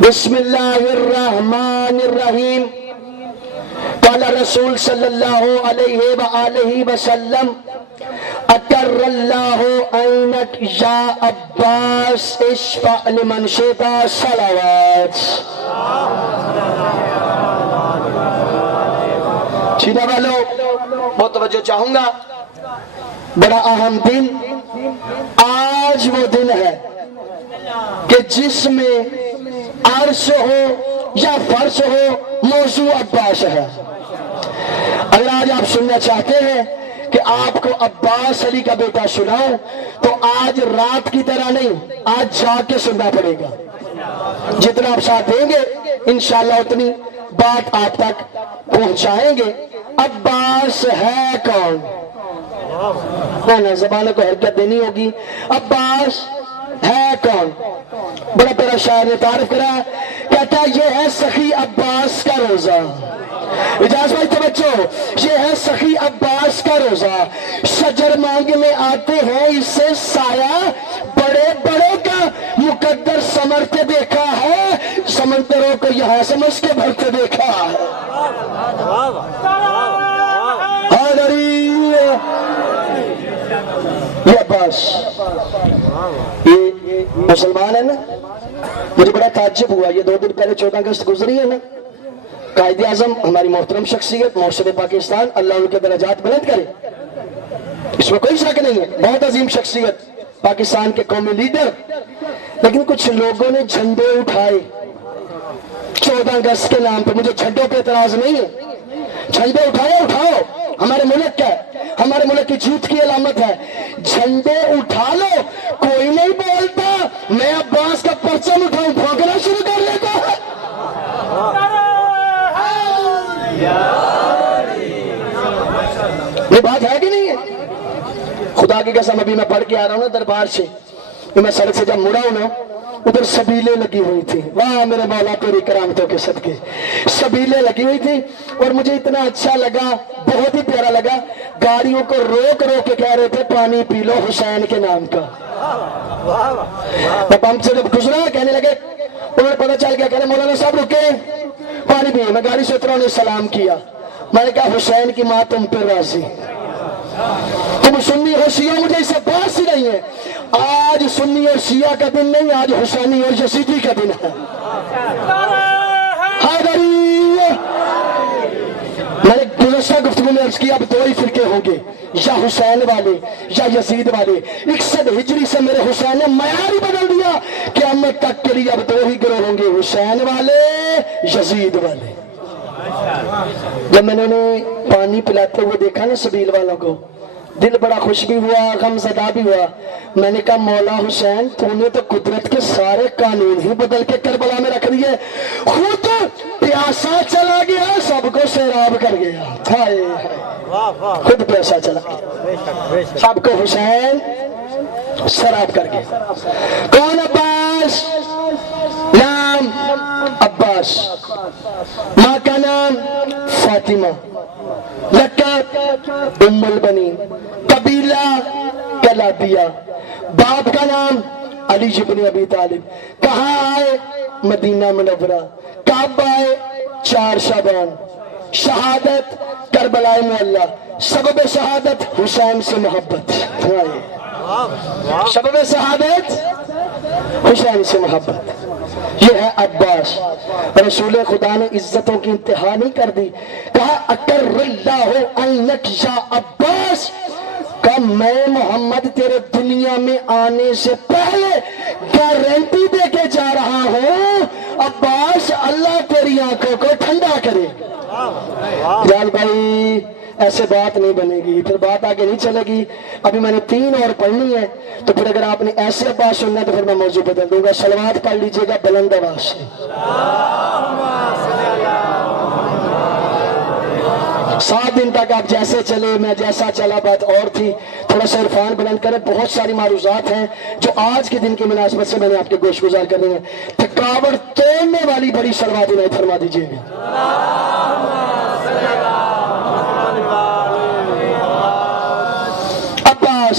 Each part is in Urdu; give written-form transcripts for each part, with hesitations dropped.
بسم اللہ الرحمن الرحیم قال رسول صلی اللہ علیہ وآلہ وسلم اکر اللہ عینک یا عباس اشفع لمن شئت صلوات. چینا والو بہت توجہ چاہوں گا، بڑا اہم دن آج وہ دن ہے کہ جس میں عرش ہو یا فرش ہو موضوع عباس ہے. اگر آج آپ سننا چاہتے ہیں کہ آپ کو عباس علی کا بیٹا سناؤں تو آج رات کی طرح نہیں، آج جا کے سننا پڑے گا. جتنا آپ ساتھ دیں گے انشاءاللہ اتنی بات آپ تک پہنچائیں گے. عباس ہے کون؟ زبانوں کو حرکت دینی ہوگی. عباس ہے کون؟ بڑا پیارا شاعر نے تعارف کرا، کہتا یہ ہے سخی عباس کا روزہ. اجازت بھائی توجہ، یہ ہے سخی عباس کا روزہ. شجر مانگنے آتے ہیں اس سے سایہ، بڑے بڑے کا مقدر سمرتے دیکھا ہے، سمندروں کو یہاں سمجھ کے بھرتے دیکھا ہے. یہ عباس یہ مسلمان ہے نا. مجھے بڑا تعجب ہوا، یہ 2 دن پہلے 14 اگست گزری ہے نا. قائد اعظم ہماری محترم شخصیت، معاشر پاکستان، اللہ ان کے درجات بلند کرے، اس میں کوئی شک نہیں ہے. بہت عظیم شخصیت، پاکستان کے قومی لیڈر. لیکن کچھ لوگوں نے جھنڈے اٹھائے 14 اگست کے نام پہ. مجھے جھنڈوں پہ اعتراض نہیں ہے، جھنڈے اٹھاؤ. ہمارے ملک کا ہے، ہمارے ملک کی جیت کی علامت ہے. جھنڈے اٹھا لو، کوئی نہیں بولتا. میں عباس کا پرچم اٹھاؤں پھونکنا شروع کر لیتا ہے. یہ بات ہے کہ نہیں ہے؟ خدا کی قسم ابھی میں پڑھ کے آ رہا ہوں نا دربار سے، میں سڑک سے جب مڑا ہوں نا ادھر سبیلیں لگی ہوئی تھی. واہ میرے مولا تیری کرامتوں کے صدقے، سبیلیں لگی ہوئی تھی. اور مجھے اتنا اچھا لگا، بہت ہی پیارا لگا. گاڑیوں کو روک روک کے کہہ رہے تھے پانی پی لو حسین کے نام کا. میں پمپ سے جب گزرا کہنے لگے، انہوں نے پتہ چل گیا، کہنے مولانا صاحب رکے پانی پیے. میں گاڑی سے اترا، انہیں سلام کیا. میں نے کہا حسین کی ماں تم پر راضی. تم سنی ہو شیعہ، مجھے اس سے باس ہی نہیں ہے. آج سنی اور شیعہ کا دن نہیں، آج حسینی اور یزیدی کا دن ہے. میں نے گزشتہ گفتگو میں عرض کیا اب 2 ہی فرقے ہوں گے، یا حسین والے یا یزید والے. 61 ہجری سے میرے حسین نے معیار ہی بدل دیا. قیامت تک کے لیے اب 2 ہی گروہ ہوں گے، حسین والے یزید والے. جب میں نے انہیں پانی پلاتے ہوئے دیکھا نا سبیل والوں کو، دل بڑا خوش بھی ہوا، غم زدہ بھی ہوا. میں نے کہا مولا حسین تو نے تو قدرت کے سارے قانون ہی بدل کے کربلا میں رکھ دیے. خود پیاسا چلا گیا، سب کو سیراب کر گیا. خود پیاسا چلا گیا، سب کو حسین سیراب کر گیا. کون عباس؟ نام عباس، ماں کا نام فاطمہ، لقب ام البنین، قبیلہ کلابیہ، باپ کا نام علی بن ابی طالب. کہاں آئے؟ مدینہ منورہ. کب آئے؟ 4 شعبان. شہادت کربلا معلی. سبب شہادت حسین سے محبت. سبب شہادت حسین سے محبت. یہ ہے عباس. رسول خدا نے عزتوں کی انتہا نہیں کر دی، کہا اکر اللہ عینک یا عباس. کہ میں محمد تیرے دنیا میں آنے سے پہلے گارنٹی دے کے جا رہا ہوں، عباس اللہ تیری آنکھوں کو ٹھنڈا کرے. جان بھائی ایسے بات نہیں بنے گی، پھر بات آگے نہیں چلے گی. ابھی میں نے 3 اور پڑھنی ہے، تو پھر اگر آپ نے ایسے عباس سننا ہے تو پھر میں موضوع بدل دوں گا. صلوات پڑھ لیجئے گا بلند آواز سے. 7 دن تک آپ جیسے چلے، میں جیسا چلا، بات اور تھی. تھوڑا سا عرفان بلند کریں. بہت ساری معروضات ہیں جو آج کے دن کی مناسبت سے میں نے آپ کے گوش گزار کرنی ہے. تھکاوٹ توڑنے والی بڑی صلوات انہیں فرما دیجیے گا. عباس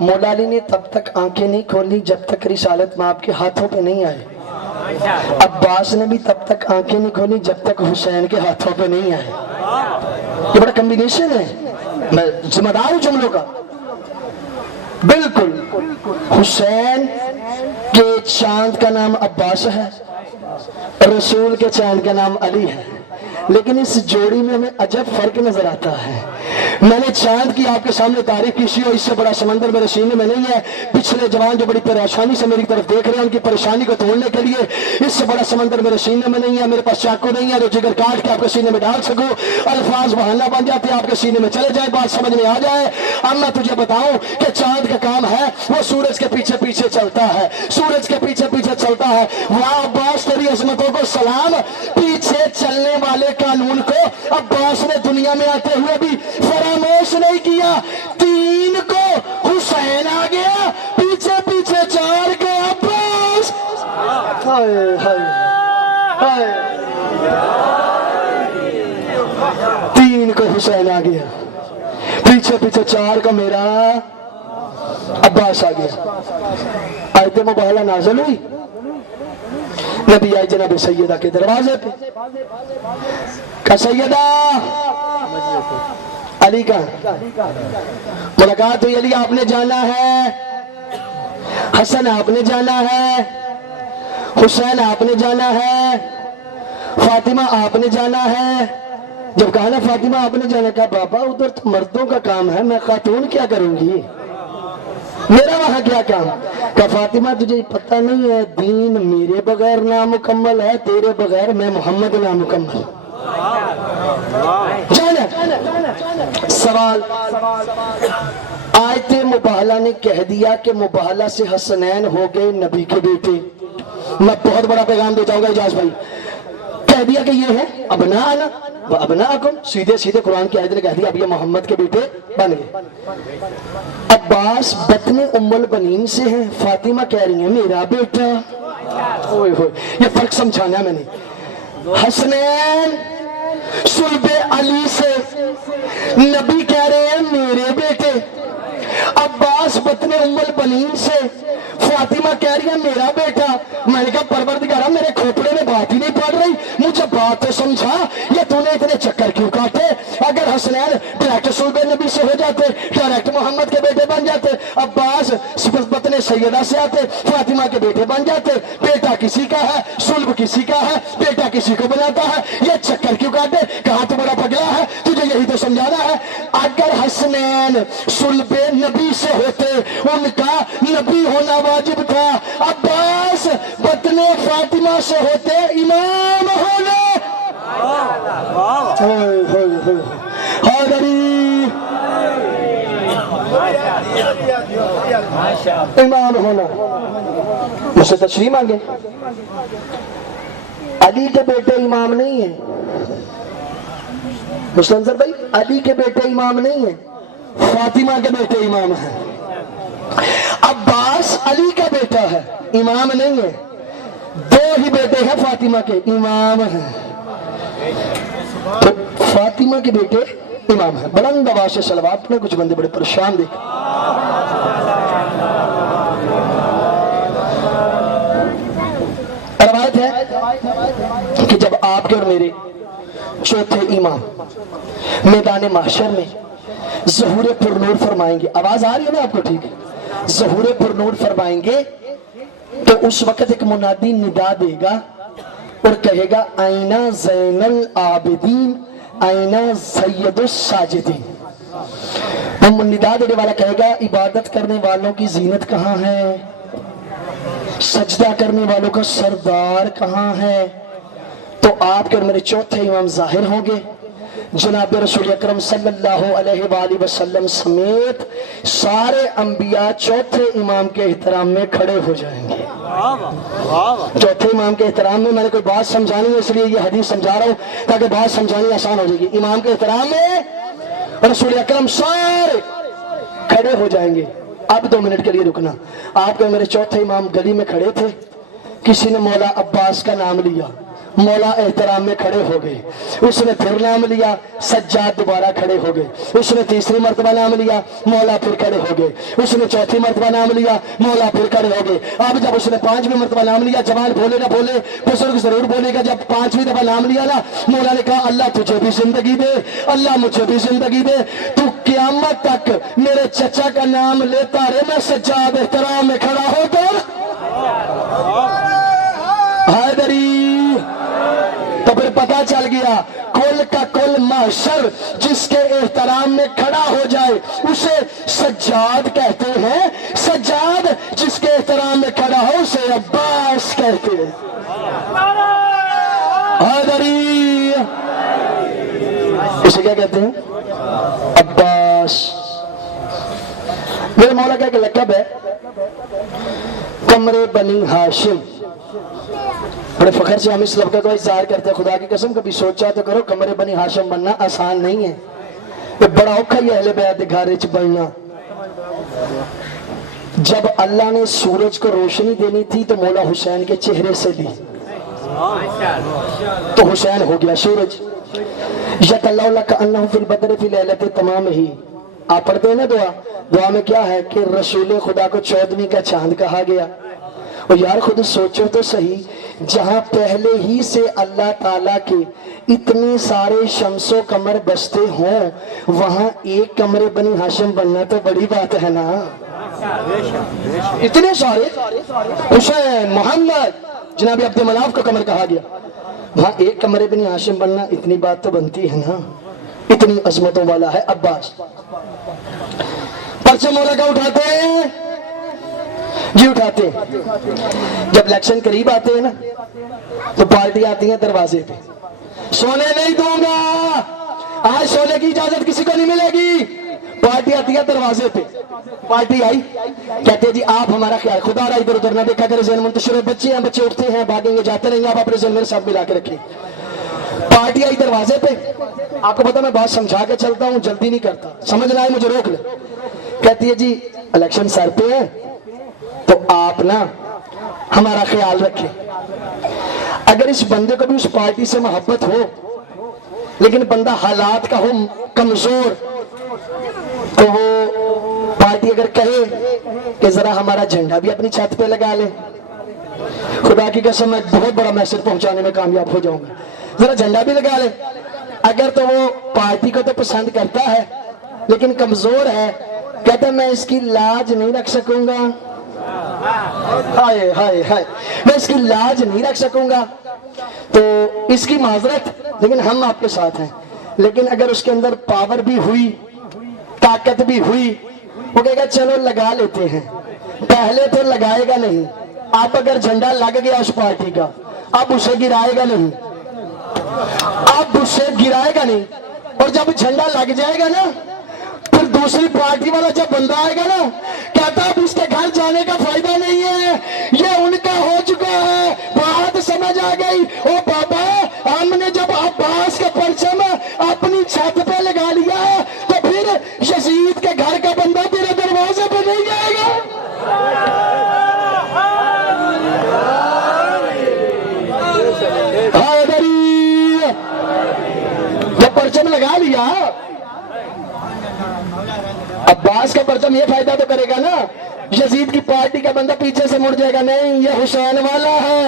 مولا علی نے تب تک آنکھیں نہیں کھولی جب تک رسالت ماں کے ہاتھوں پہ نہیں آئے، عباس نے بھی تب تک آنکھیں نہیں کھولی جب تک حسین کے ہاتھوں پہ نہیں آئے۔ یہ بڑا کمبینیشن ہے، میں ذمہ دار ہوں جملوں کا۔ بالکل حسین کے چاند کا نام عباس ہے، رسول کے چاند کا نام علی ہے، لیکن اس جوڑی میں ہمیں عجب فرق نظر آتا ہے۔ میں نے چاند کی آپ کے سامنے تعریف کی سی، اور اس سے بڑا سمندر میرے سینے میں نہیں ہے۔ پچھلے جوان جو بڑی پریشانی سے میری طرف دیکھ رہے ہیں، ان کی پریشانی کو توڑنے کے لیے اس سے بڑا سمندر میرے سینے میں نہیں ہے۔ میرے پاس چاقو نہیں ہے جو جگر کاٹ کے آپ کے سینے میں ڈال سکوں، الفاظ بہانہ بن جاتے ہیں، آپ کے سینے میں چلے جائیں، بات سمجھ میں آ جائے۔ اب میں تجھے بتاؤں کہ چاند کا کام ہے وہ سورج کے پیچھے پیچھے چلتا ہے، سورج کے پیچھے پیچھے چلتا ہے۔ واہ عباس تیری عظمتوں کو سلام، پیچھے چلنے والے قانون کو عباس نے دنیا میں آتے ہوئے بھی فراموش نہیں کیا۔ 3 کو حسین آ گیا، پیچھے پیچھے 4 کے عباس۔ ہائے ہائے ہائے، 3 کو حسین آ گیا، پیچھے پیچھے 4 کا میرا عباس آ گیا۔ آیت مبارکہ نازل ہوئی، نبی آئے جناب سیدہ کے دروازے پہ، کہ سیدہ علی کا ملاقات ہوئی، علی آپ نے جانا ہے، حسن آپ نے جانا ہے، حسین آپ نے جانا ہے، فاطمہ آپ نے جانا ہے۔ جب کہا نا فاطمہ آپ نے جانا، کہا بابا ادھر تو مردوں کا کام ہے، میں خاتون کیا کروں گی، میرا وہاں کیا کام؟ کہ فاطمہ تجھے پتہ نہیں ہے دین میرے بغیر نامکمل ہے، تیرے بغیر میں محمد نامکمل۔ جانا سوال، آیت مباہلہ نے کہہ دیا کہ مباہلہ سے حسنین ہو گئے نبی کے بیٹے۔ میں بہت بڑا پیغام دے جاؤں گا اجاز بھائی، کہہ دیا کہ یہ ہے ابناءنا و ابناءکم، سیدھے سیدھے قرآن کی آیت نے کہہ دیا اب یہ محمد کے بیٹے بن گئے۔ عباس بطن ام البنین سے ہیں، فاطمہ کہہ رہی ہیں میرا بیٹا۔ اوئے ہوئے، یہ فرق سمجھانا ہے میں نے۔ حسنین صلب علی سے، نبی کہہ رہے ہیں میرے بیٹے۔ عباس بطن ام البنین سے، فاطمہ کہہ رہی ہے میرا بیٹا۔ میں نے کہا پروردگارہ میرے کھوپڑے میں بات ہی نہیں پڑ رہی، مجھے بات تو سمجھا، یہ تو نے اتنے چکر کیوں کاٹے؟ اگر حسنین ڈائریکٹ صلب نبی سے ہو جاتے، ڈائریکٹ محمد کے بیٹے بن جاتے، عباس بطن سیدہ سے آتے، فاطمہ کے بیٹے بن جاتے۔ بیٹا کسی کا ہے، صلب کسی کا ہے، بیٹا کسی کو بناتا ہے، یہ چکر کیوں کاٹے؟ کہاں تو بڑا پگلا ہے، تجھے یہی تو سمجھانا ہے۔ اگر حسنین صلب نبی سے ہوتے، ان کا نبی ہونا واجب تھا، عباس بطن فاطمہ سے ہوتے امام ہونا۔ امام ہونا، مجھ سے تشریح مانگے۔ علی کے بیٹے امام نہیں ہیں مسلم سر بھائی، علی کے بیٹے امام نہیں ہیں، فاطمہ کے بیٹے امام ہیں۔ عباس علی کا بیٹا ہے، امام نہیں ہے، 2 ہی بیٹے ہیں فاطمہ کے، امام ہیں۔ تو فاطمہ کے بیٹے امام ہیں۔ بلند آواز سے صلوات میں، کچھ بندے بڑے پریشان دیکھ۔ روایت ہے کہ جب آپ کے اور میرے چوتھے امام میدان محشر میں ظہور پر نور فرمائیں گے، آواز آ رہی ہے نا آپ کو؟ ٹھیک ہے، ظہور پر نور فرمائیں گے تو اس وقت ایک منادی ندا دے گا اور کہے گا آئینہ زین العابدین، آئینہ سید الساجدین۔ وہ ندا دینے والا کہے گا عبادت کرنے والوں کی زینت کہاں ہے، سجدہ کرنے والوں کا سردار کہاں ہے؟ تو آپ کے اور میرے چوتھے امام ظاہر ہوں گے، جناب رسول اکرم صلی اللہ علیہ وآلہ وسلم سمیت سارے انبیاء چوتھے امام کے احترام میں کھڑے ہو جائیں گے۔ چوتھے امام کے احترام میں میں نے کوئی بات سمجھانی ہے، اس لیے یہ حدیث سمجھا رہا ہوں تاکہ بات سمجھانی آسان ہو جائے گی۔ امام کے احترام میں رسول اکرم سارے کھڑے ہو جائیں گے۔ اب 2 منٹ کے لیے رکنا۔ آپ کے میرے چوتھے امام گلی میں کھڑے تھے، کسی نے مولا عباس کا نام لیا، مولا احترام میں کھڑے ہو گئے. اس نے پھر نام لیا, سجاد دوبارہ کھڑے ہو گئے. اس نے تیسری مرتبہ نام لیا, مولا پھر کھڑے ہو گئے. اس نے چوتھی مرتبہ نام لیا, مولا پھر کھڑے ہو گئے. اب جب اس نے پانچویں مرتبہ نام لیا, جوان بولے نہ بولے بزرگ ضرور بولے گا, جب پانچویں دفعہ نام لیا نا, مولا نے کہا اللہ تجھے بھی زندگی دے, اللہ مجھے بھی زندگی دے, تو قیامت تک میرے چچا کا نام لیتا رہے, میں سجاد احترام میں کھڑا ہو کر حیدری. تو پھر پتا چل گیا کل کا کل محشر جس کے احترام میں کھڑا ہو جائے اسے سجاد کہتے ہیں, سجاد جس کے احترام میں کھڑا ہو اسے عباس کہتے ہیں. حیدری اسے کیا کہتے ہیں؟ عباس. میرے مولا کا ایک لقب ہے قمر بنی ہاشم. بڑے فخر سے ہم اس لقب کو اظہار کرتے ہیں. خدا کی قسم کبھی سوچا تو کرو, قمر بنی ہاشم بننا آسان نہیں ہے. یہ بڑا اوکھا یہ اہل بیت دے گھر وچ بننا. جب اللہ نے سورج کو روشنی دینی تھی تو مولا حسین کے چہرے سے دی, تو حسین ہو گیا سورج. یتلو لک انہ فی البدر فی لیلۃ تمام ہی. آپ پڑھتے ہیں نا دعا, دعا میں کیا ہے کہ رسول خدا کو 14ویں کا چاند کہا گیا. اور یار خود سوچو تو صحیح, جہاں پہلے ہی سے اللہ تعالیٰ کے اتنے سارے شمس و قمر بستے ہوں, وہاں ایک قمر بنی ہاشم بننا تو بڑی بات ہے نا. اتنے سارے حسین محمد جناب عبد مناف کو قمر کہا گیا, وہاں ایک قمر بنی ہاشم بننا اتنی بات تو بنتی ہے نا. اتنی عظمتوں والا ہے عباس. پرچم مولا کا اٹھاتے ہیں جی, اٹھاتے ہیں. جب الیکشن قریب آتے ہیں نا تو پارٹی آتی ہیں دروازے پہ, سونے نہیں دوں گا, آج سونے کی اجازت کسی کو نہیں ملے گی. پارٹی آتی ہے دروازے پہ, پارٹی آئی, کہتے ہیں جی آپ ہمارا خیال, خدا رہا ادھر ادھر نہ دیکھا کرے, ذہن منتشر ہے, بچے ہیں بچے اٹھتے ہیں بھاگیں گے جاتے رہیں, آپ اپنے ذہن میرے ساتھ ملا کے رکھیں. پارٹی آئی دروازے پہ, آپ کو پتا میں بات سمجھا کے چلتا ہوں, جلدی نہیں کرتا, سمجھ نہ آئے مجھے روک لے. کہتی ہے جی الیکشن سر پہ ہے تو آپ نا ہمارا خیال رکھیں. اگر اس بندے کو بھی اس پارٹی سے محبت ہو لیکن بندہ حالات کا ہو کمزور, تو وہ پارٹی اگر کہے کہ ذرا ہمارا جھنڈا بھی اپنی چھت پہ لگا لے, خدا کی قسم میں بہت بڑا میسج پہنچانے میں کامیاب ہو جاؤں گا, ذرا جھنڈا بھی لگا لے. اگر تو وہ پارٹی کو تو پسند کرتا ہے لیکن کمزور ہے, کہتا میں اس کی لاج نہیں رکھ سکوں گا, ہائے ہائے ہائے, میں اس کی لاج نہیں رکھ سکوں گا, تو اس کی معذرت, لیکن ہم آپ کے ساتھ ہیں. لیکن اگر اس کے اندر پاور بھی ہوئی, طاقت بھی ہوئی, وہ کہے گا چلو لگا لیتے ہیں. پہلے تو لگائے گا نہیں, آپ اگر جھنڈا لگ گیا اس پارٹی کا, اب اسے گرائے گا نہیں, اب اسے گرائے گا نہیں. اور جب جھنڈا لگ جائے گا نا, پھر دوسری پارٹی والا جب بندہ آئے گا نا, کہتا اب اس کے گھر جانے کا فائدہ نہیں ہے, یہ ان کا ہو چکا ہے. بات سمجھ آ گئی. او بابا, ہم نے جب عباس کا پرچم اپنی چھت پہ لگا لیا تو پھر یزید کے گھر کا بندہ تیرے دروازے پہ نہیں جائے گا. جب پرچم لگا لیا, عباس کا پرچم یہ فائدہ تو کرے گا نا, یزید کی پارٹی کا بندہ پیچھے سے مڑ جائے گا, نہیں یہ حسین والا ہے,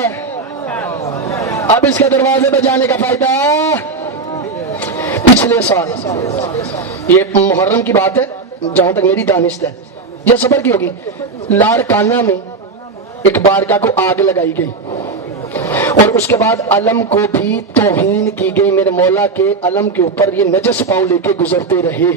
اب اس کے دروازے پہ جانے کا فائدہ. پچھلے سال, یہ محرم کی بات ہے جہاں تک میری دانست ہے, یہ صبر کی ہوگی, لاڑکانہ میں ایک بارگاہ کو آگ لگائی گئی اور اس کے بعد علم کو بھی توہین کی گئی. میرے مولا کے علم کے اوپر یہ نجس پاؤں لے کے گزرتے رہے,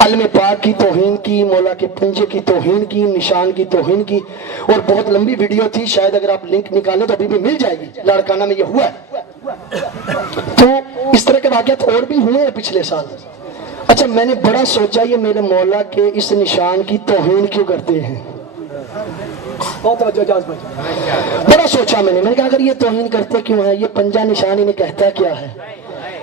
علم پاک کی توہین کی, مولا کے پنجے کی توہین کی, نشان کی توہین کی, اور بہت لمبی ویڈیو تھی, شاید اگر آپ لنک نکالیں تو ابھی بھی مل جائے گی. لاڑکانہ میں یہ ہوا ہے. تو اس طرح کے واقعات اور بھی ہوئے ہیں پچھلے سال. اچھا, میں نے بڑا سوچا یہ میرے مولا کے اس نشان کی توہین کیوں کرتے ہیں, بڑا سوچا میں نے کہا اگر یہ توہین کرتے کیوں ہے, یہ پنجہ نشان انہیں کہتا کیا ہے.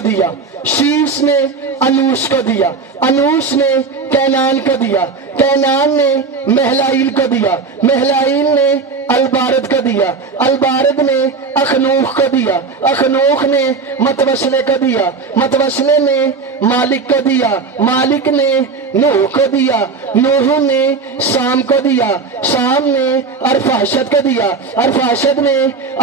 کو دیا، شیس نے انوش کو دیا، انوش نے کینان کو دیا، کینان نے مہلائیل کو دیا، مہلائیل نے البارد کو دیا، البارد نے اخنوخ کو دیا، اخنوخ نے متوسلے کو دیا، متوسلے نے مالک کو دیا، مالک نے نوح کو دیا، نوح نے سام کو دیا، سام نے ارفاشد کو دیا، ارفاشد نے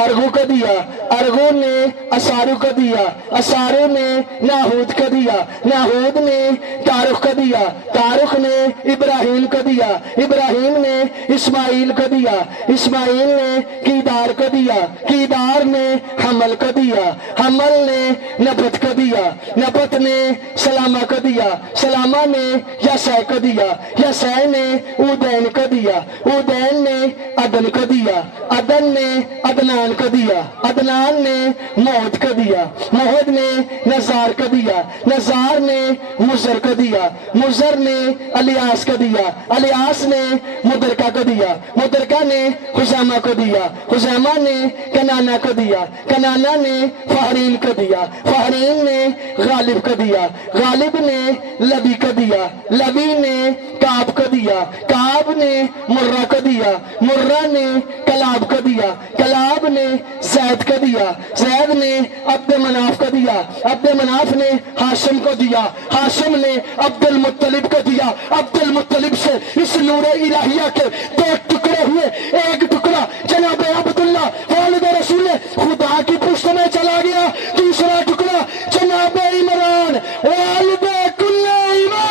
ارغو کو دیا، ارغو نے اسارو کو دیا، اسارو نے ناہود کو دیا، ناہود نے تارخ کو دیا، تارخ نے ابراہیم کو دیا، ابراہیم نے اسماعیل کو دیا، اسماعیل نے کیدار کو دیا، کیدار نے حمل کو دیا، حمل نے نبت کو دیا، نبت نے سلامہ کو دیا، سلامہ نے یسع کو دیا، یسع نے اودین کو دیا، اودین نے عدن کو دیا، عدن نے عدنان کو دیا، عدنان نے موت کو دیا، موت نے نزار کو دیا، نزار نے مزر کو دیا، مزر نے الیاس کو دیا، الیاس نے مدرکہ کو دیا، مدرکہ نے خزامہ کو دیا، خزامہ نے کنانہ کو دیا، کنانہ نے فہرین کو دیا، فہرین نے غالب کو دیا، غالب نے لبی کو دیا، لبی نے کعب کو دیا، کعب نے مرہ کو دیا، مرہ نے کلاب کو دیا، کلاب نے زید کو دیا، زید نے عبد مناف کو دیا، عبد مناف نے ہاشم کو دیا، ہاشم نے عبد المطلب کو دیا، عبد المطلب سے اس نور الہیہ کے دو ٹکڑے ہوئے، ایک ٹکڑا جناب عبداللہ والد رسول خدا کی پشت میں چلا گیا، دوسرا ٹکڑا جناب عمران والد کل ایمان۔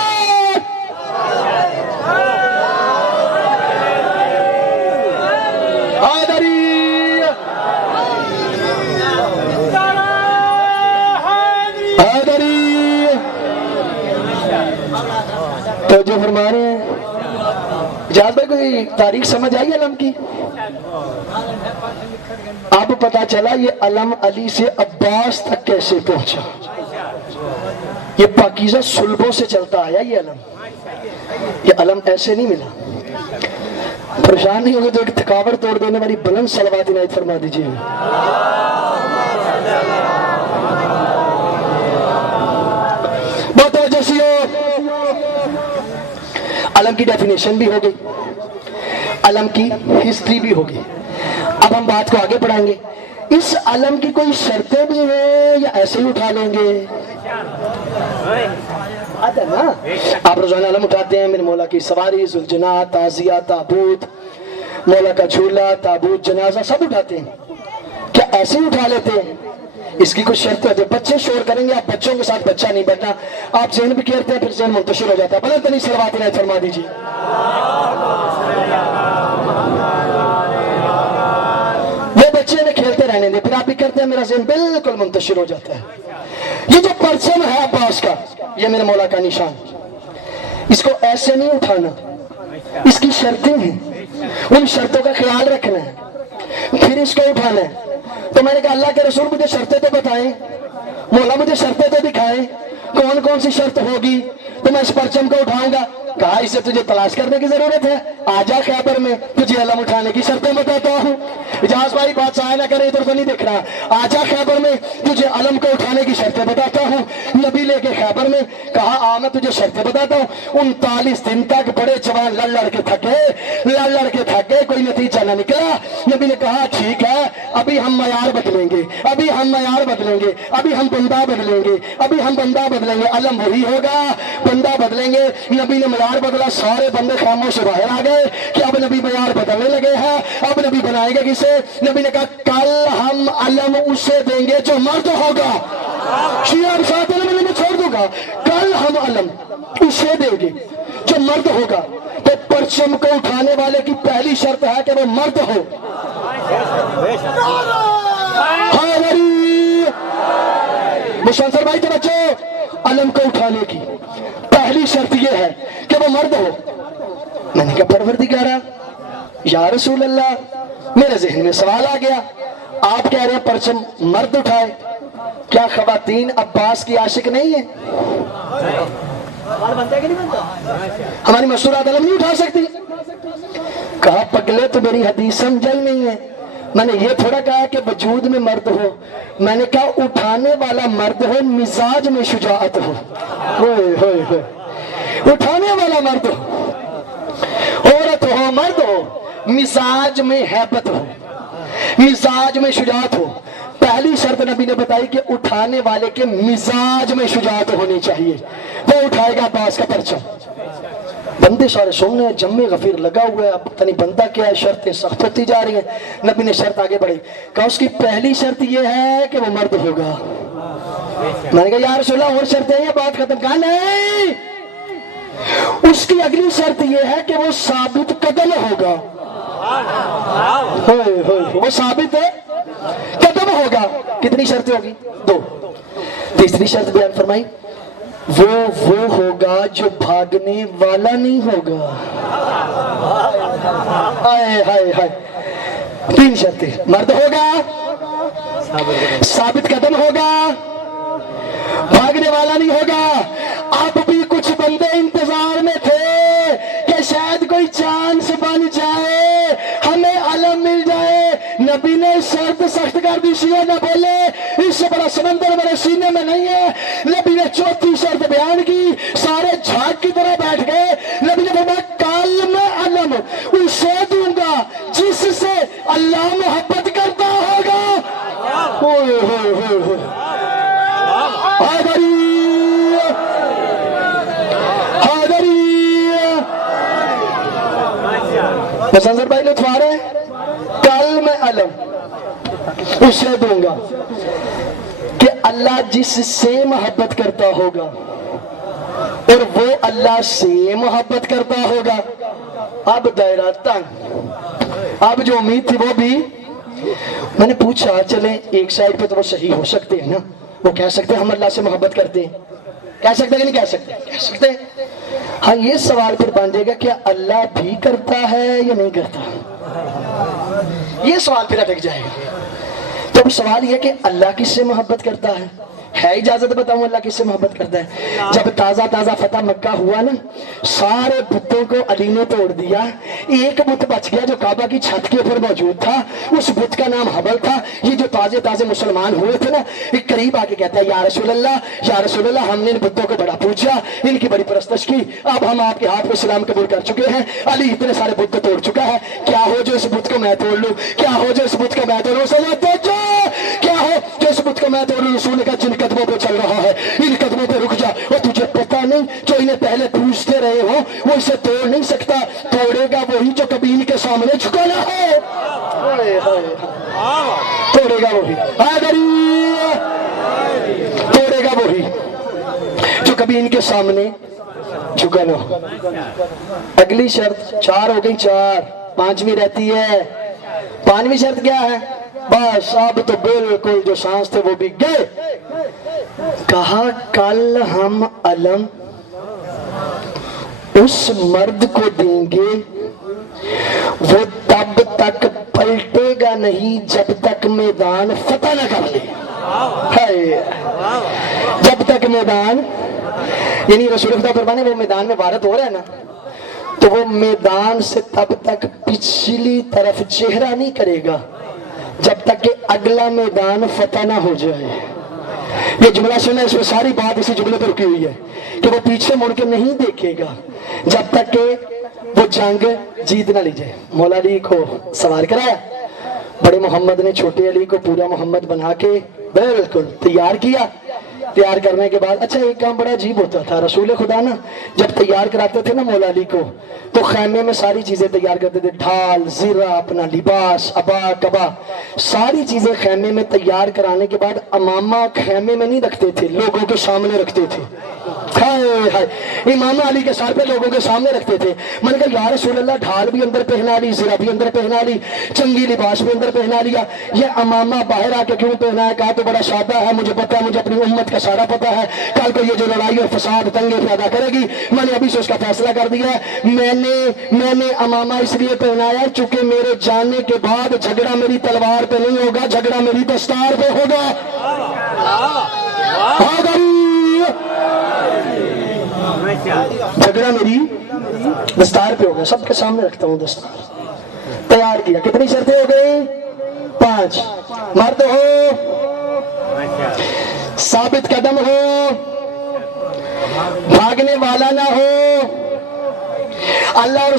آدری آدری تو جو فرما رہے ہیں جہاز بھائی، کوئی تاریخ سمجھ آئی علم کی؟ اب پتا چلا یہ علم علی سے عباس تک کیسے پہنچا، یہ پاکیزہ صلبوں سے چلتا آیا یہ علم، یہ علم ایسے نہیں ملا۔ پریشان نہیں ہوگے تو ایک تھکاوٹ توڑ دینے والی بلند صلوات عنایت فرما دیجیے۔ بہت توجہ سے ہو، علم کی ڈیفینیشن بھی ہوگی، علم کی ہسٹری بھی ہوگی۔ اب ہم بات کو آگے بڑھائیں گے، اس علم کی کوئی شرطیں بھی ہیں یا ایسے ہی اٹھا لیں گے؟ آپ روزانہ علم اٹھاتے ہیں، میرے مولا کی سواری، ذوالجناح، تعزیہ، تابوت، مولا کا جھولا، تابوت، جنازہ سب اٹھاتے ہیں، کیا ایسے ہی اٹھا لیتے ہیں؟ اس کی کوئی شرط ہوتی ہے؟ بچے شور کریں گے، آپ بچوں کے ساتھ بچہ نہیں بیٹھنا، آپ ذہن بھی کھیلتے ہیں پھر ذہن منتشر ہو جاتا ہے۔ بلند ترین صلوات عنایت فرما دیجیے۔ وہ بچے نے کھیلتے رہنے دے، پھر آپ بھی کرتے ہیں، میرا ذہن بالکل منتشر ہو جاتا ہے۔ یہ جو پرچم ہے عباس کا، یہ میرے مولا کا نشان، اس کو ایسے نہیں اٹھانا، اس کی شرطیں ہیں، ان شرطوں کا خیال رکھنا ہے، پھر اس کو اٹھانا ہے۔ تو میں نے کہا اللہ کے رسول مجھے شرطیں تو بتائیں، مولا مجھے شرطیں تو دکھائیں، کون کون سی شرط ہوگی تو میں اس پرچم کو اٹھاؤں گا۔ کہا اسے تجھے تلاش کرنے کی ضرورت ہے، آجا خیبر میں تجھے علم اٹھانے کی شرطیں بتاتا ہوں۔ اجاز بھائی بات سائے نہ کرے، ادھر کو نہیں دیکھ رہا، آجا خیبر میں تجھے علم کو اٹھانے کی شرطیں بتاتا ہوں۔ نبی لے کے خیبر میں، کہا آ میں تجھے شرطیں بتاتا ہوں۔ 39 دن تک بڑے جوان لڑ لڑ کے تھکے، کوئی نتیجہ نہ نکلا۔ نبی نے کہا ٹھیک ہے، ابھی ہم معیار بدلیں گے، ابھی ہم بندہ بدلیں گے، علم وہی ہوگا، بندہ بدلیں گے۔ نبی نے معیار بدلا، سارے بندے خاموش سے باہر آ گئے کہ اب نبی معیار بدلنے لگے ہیں، اب نبی بنائے گا کسے؟ نبی نے کہا کل ہم علم اسے دیں گے جو مرد ہوگا۔ شیعہ ساتھ میں چھوڑ دوں گا، کل ہم علم اسے دیں گے جو مرد ہوگا۔ تو پرچم کو اٹھانے والے کی پہلی شرط ہے کہ وہ مرد ہو۔ مشنصر بھائی تو بچو، علم کو اٹھانے کی پہلی شرط یہ ہے کہ وہ مرد ہو۔ میں نے کہا پروردگارا یا رسول اللہ، میرے ذہن میں سوال آ گیا، آپ کہہ رہے ہیں پرچم مرد اٹھائے، کیا خواتین عباس کی عاشق نہیں ہیں؟ ہماری مشہورات علم نہیں اٹھا سکتی؟ کہا پگلے تو میری حدیث سمجھ نہیں ہے، میں نے یہ تھوڑا کہا کہ وجود میں مرد ہو، میں نے کہا اٹھانے والا مرد ہو، مزاج میں شجاعت ہو۔ ہوئے ہوئے ہوئے، اٹھانے والا مرد ہو، عورت ہو مرد ہو، مزاج میں ہیبت ہو، مزاج میں شجاعت ہو۔ پہلی شرط نبی نے بتائی کہ اٹھانے والے کے مزاج میں شجاعت ہونی چاہیے، وہ اٹھائے گا عباس کا پرچم۔ بندے سارے سننے، جمع غفیر لگا ہوا ہے، اب پتہ نہیں بندہ کیا ہے، شرطیں سخت ہوتی جا رہی ہیں۔ نبی نے شرط آگے بڑھی، کہا اس کی پہلی شرط یہ ہے کہ وہ مرد ہوگا۔ میں نے کہا یا رسول اللہ اور شرطیں ہیں، بات ختم۔ کہا نہیں، اس کی اگلی شرط یہ ہے کہ وہ ثابت قدم ہوگا۔ وہ ثابت قدم ہوگا۔ کتنی شرطیں ہوگی؟ 2۔ تیسری شرط بیان فرمائی، وہ ہوگا جو بھاگنے والا نہیں ہوگا۔ ہائے ہائے ہائے، 3 شرطیں، مرد ہوگا، ثابت قدم ہوگا، بھاگنے والا نہیں ہوگا۔ اب بھی کچھ بندے انتظار میں تھے کہ شاید کوئی چانس بن جائے، ہمیں علم مل جائے۔ نبی نے شرط سخت کر دی، شیعہ نہ بولے اس سے بڑا سمندر میرے سینے میں نہیں ہے۔ نبی نے 4تھی شرط بیان کی، سارے جھاگ کی طرح بیٹھ گئے۔ نبی نے فرمایا کل میں علم اسے دوں گا جس سے اللہ محبت کرتا ہوگا۔ ہوئے ہوئے ہوئے ہوئے، حیدری حیدری، مسنظر بھائی لطف آ رہے ہیں؟ کل میں علم اسے دوں گا کہ اللہ جس سے محبت کرتا ہوگا اور وہ اللہ سے محبت کرتا ہوگا۔ اب دائرہ تنگ، اب جو امید تھی وہ بھی۔ میں نے پوچھا چلیں ایک سائڈ پہ تو وہ صحیح ہو سکتے ہیں نا، وہ کہہ سکتے ہیں ہم اللہ سے محبت کرتے ہیں، کہہ سکتے ہیں کہ نہیں کہہ سکتے؟ کہہ سکتے ہیں۔ ہاں یہ سوال پھر بن جائے گا کیا اللہ بھی کرتا ہے یا نہیں کرتا؟ یہ سوال پھر اٹک جائے گا۔ تو اب سوال یہ کہ اللہ کس سے محبت کرتا ہے اجازت بتاؤں اللہ کس سے محبت کرتا ہے؟ جب تازہ فتح مکہ ہوا نا، سارے بتوں کو علی نے توڑ دیا، ایک بت بچ گیا جو کعبہ کی چھت کے اوپر موجود تھا، اس بت کا نام حبل تھا۔ یہ جو تازے مسلمان ہوئے تھے نا، ایک قریب آ کے کہتا ہے یا رسول اللہ ہم نے ان بتوں کو بڑا پوجا، ان کی بڑی پرستش کی، اب ہم آپ کے ہاتھ میں اسلام قبول کر چکے ہیں۔ علی اتنے سارے بت کو توڑ چکا ہے، کیا ہو جو اس بت کو میں توڑ لوں، کیا ہو جو اس بت کو میں توڑ لوں، کیا ہو جو اس بت کو میں توڑ لوں۔ رسول نے کہا جن قدموں پہ چل رہا ہے ان قدموں پہ رک جا، اور تجھے پتا نہیں جو انہیں پہلے پوچھتے رہے ہو وہ اسے توڑ نہیں سکتا، توڑے گا وہی جو قبیل کے سامنے جھکانا ہے، توڑے گا وہی، توڑے گا وہی جو قبیل کے سامنے جھکانا ہو۔ اگلی شرط 4 ہو گئی، 4، 5ویں رہتی ہے۔ 5ویں شرط کیا ہے؟ بس اب تو بالکل جو سانس تھے وہ بھی گئے۔ کہا کل ہم علم اس مرد کو دیں گے، وہ تب تک پلٹے گا نہیں جب تک میدان فتح نہ کر لے۔ جب تک میدان، یعنی رسول خدا فرمانے وہ میدان میں وارد ہو رہا ہے نا، تو وہ میدان سے تب تک پچھلی طرف چہرہ نہیں کرے گا جب تک کہ اگلا میدان فتح نہ ہو جائے۔ یہ جملہ سننا، اس میں ساری بات اسی جملے پر رکی ہوئی ہے کہ وہ پیچھے مڑ کے نہیں دیکھے گا جب تک کہ وہ جنگ جیت نہ لی جائے۔ مولا علی کو سوار کرایا، بڑے محمد نے چھوٹے علی کو پورا محمد بنا کے بالکل تیار کیا۔ تیار کرنے کے بعد اچھا ایک کام بڑا عجیب ہوتا تھا، رسول خدا نا جب تیار کراتے تھے نا مولا علی کو، تو خیمے میں ساری چیزیں تیار کرتے تھے، ڈھال، زیرہ، اپنا لباس، ابا کبا، ساری چیزیں خیمے میں تیار کرانے کے بعد امامہ خیمے میں نہیں رکھتے تھے، لوگوں کے سامنے رکھتے تھے۔ امام علی کے سر پہ لوگوں کے سامنے رکھتے تھے۔ میں نے کہا یا رسول اللہ ڈھال بھی اندر پہنا لی، زرہ بھی اندر پہنا لی، چنگی لباس بھی اندر پہنا لیا، یہ امامہ باہر آ کے کیوں پہنا ہے؟ کہا تو بڑا سادہ ہے، مجھے پتا ہے، مجھے اپنی امت کا سارا پتا ہے، کل کو یہ جو لڑائی اور فساد دنگے پیدا کرے گی، میں نے ابھی سے اس کا فیصلہ کر دیا ہے۔ میں نے امامہ اس لیے پہنایا چونکہ میرے جانے کے بعد جھگڑا میری تلوار پہ نہیں ہوگا، جھگڑا میری دستار پہ ہوگا۔ جھگڑا میری دستار پہ ہوگا، سب کے سامنے رکھتا ہوں دستار۔ تیار کیا، کتنی شرطیں ہو گئی؟ 5 مرد ہو، ثابت قدم ہو، بھاگنے والا نہ ہو، اللہ اور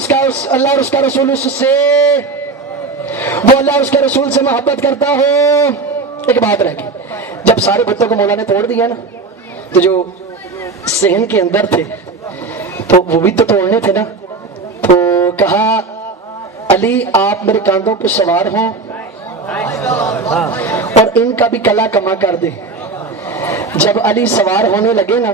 اس کا رسول سے، وہ اللہ اور اس کے رسول سے محبت کرتا ہو۔ ایک بات رہ گئی، جب سارے بتوں کو مولا نے توڑ دیا نا، تو جو صحن کے اندر تھے تو وہ بھی تو توڑنے تھے نا، تو کہا علی آپ میرے کاندھوں پہ سوار ہوں اور ان کا بھی کلا کما کر دے۔ جب علی سوار ہونے لگے نا،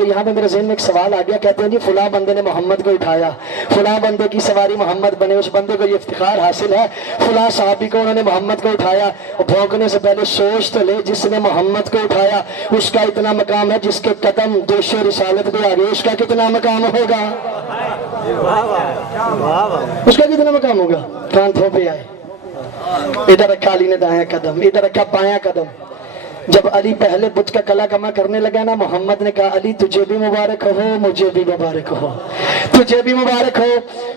یہاں پہ میرے ذہن میں ایک سوال آ گیا، کہتے ہیں جی فلاں بندے نے محمد کو اٹھایا، فلاں بندے کی سواری محمد بنے، اس بندے کو یہ افتخار حاصل ہے، فلاں صحابی کو انہوں نے محمد کو اٹھایا۔ بھونکنے سے پہلے سوچ تو لے، جس نے محمد کو اٹھایا اس کا اتنا مقام ہے، جس کے قدم دوش رسالت پہ آگے اس کا کتنا مقام ہوگا؟ اس کا کتنا مقام ہوگا؟ کاندھوں پہ آئے، ادھر رکھا علی نے دایاں قدم، ادھر رکھا بایاں قدم۔ جب علی پہلے بت کا کلا کما کرنے لگا نا، محمد نے کہا علی تجھے بھی مبارک ہو، مجھے بھی مبارک ہو، تجھے بھی مبارک ہو،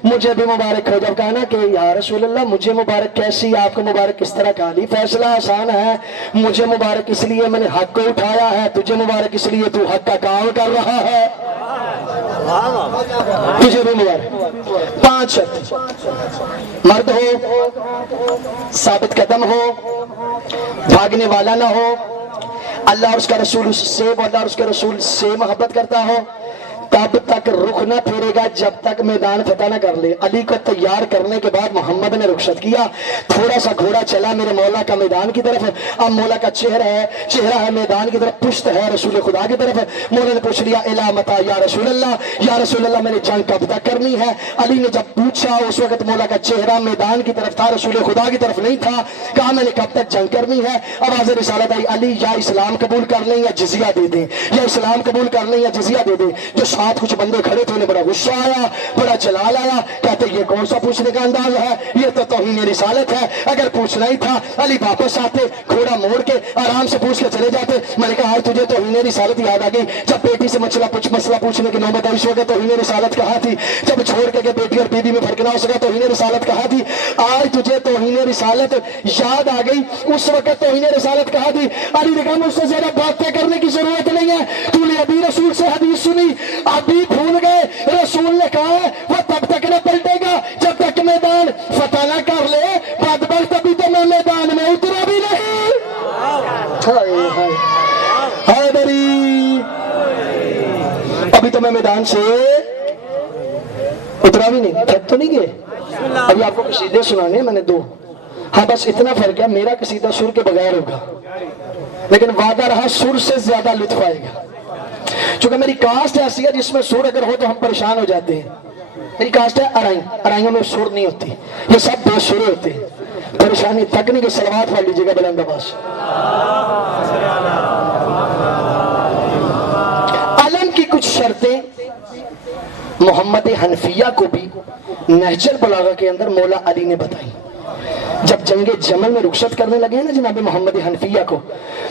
مجھے بھی مبارک ہو۔ جب کہا نا کہ یا رسول اللہ مجھے مبارک کیسی، آپ کو مبارک کس طرح؟ کہا علی فیصلہ آسان ہے، مجھے مبارک اس لیے میں نے حق کو اٹھایا ہے، تجھے مبارک اس لیے تو حق کا کام کر رہا ہے، تجھے بھی مبارک۔ 5 شرط، مرد ہو، ثابت قدم ہو، بھاگنے والا نہ ہو، اللہ اور اس کا رسول سے، اللہ اور اس کے رسول سے محبت کرتا ہو، تب تک رخ نہ پھیرے گا جب تک میدان فتح نہ کر لے۔ علی کو تیار کرنے کے بعد محمد نے رخصت کیا، تھوڑا سا گھوڑا چلا میرے مولا کا میدان کی طرف، اب مولا کا چہرہ ہے میدان کی طرف، پشت ہے رسول خدا کی طرف۔ مولا نے پوچھ لیا الا متی یا رسول اللہ میں نے جنگ کب تک کرنی ہے؟ علی نے جب پوچھا اس وقت مولا کا چہرہ میدان کی طرف تھا، رسول خدا کی طرف نہیں تھا۔ کہا میں نے کب تک جنگ کرنی ہے؟ آواز رسالت آئی علی یا اسلام قبول کر لیں یا جزیہ دے دیں، یا اسلام قبول کر لیں یا جزیہ دے دیں۔ جو ساتھ کچھ بندے کھڑے تھے انہیں بڑا غصہ آیا، بڑا جلال آیا، کہتے یہ کون سا پوچھنے کا انداز ہے، یہ تو توہین رسالت ہے، اگر پوچھنا ہی تھا علی واپس آتے، گھوڑا موڑ کے آرام سے پوچھ کے چلے جاتے۔ میں نے کہا آج تجھے توہین رسالت یاد آ گئی، جب بیٹی سے مسئلہ پوچھنے کی نوبت آئی اس وقت توہین رسالت کہا تھی، جب چھوڑ کے بیٹی اور بیوی میں فرق نہ ہو سکا توہین رسالت کہا تھی، آج تجھے توہین رسالت یاد آ گئی، اس وقت توہین رسالت کہا تھی۔ علی نے کہا مجھ سے زیادہ باتیں کرنے کی ضرورت نہیں ہے، تو نے ابھی رسول سے حدیث سنی، ابھی بھول گئے، رسول نے کہا ہے وہ تب تک نہ پلٹے گا جب تک میدان فتح نہ کر لے۔ بدبخت ابھی تو میں میدان میں اترا بھی نہیں، ابھی تو میں میدان سے اترا بھی نہیں، تھک تو نہیں گئے۔ ابھی آپ کو قصیدے سنانے میں نے 2، ہاں بس اتنا فرق ہے، میرا قصیدہ سر کے بغیر ہوگا لیکن وعدہ رہا سر سے زیادہ لطف آئے گا، چونکہ میری کاسٹ ایسی ہے جس میں سر اگر ہو تو ہم پریشان ہو جاتے ہیں۔ میری کاسٹ ہے ارائیوں میں سر نہیں ہوتی، یہ سب بے سرے ہوتے ہیں، پریشانی تک نہیں کہ سلوات پڑھ لیجیے گا بلند آواز۔ علم کی کچھ شرطیں محمد حنفیہ کو بھی نہج البلاغہ کے اندر مولا علی نے بتائی۔ جب جنگ جمل میں رخصت کرنے لگے ہیں نا جناب محمد حنفیہ کو،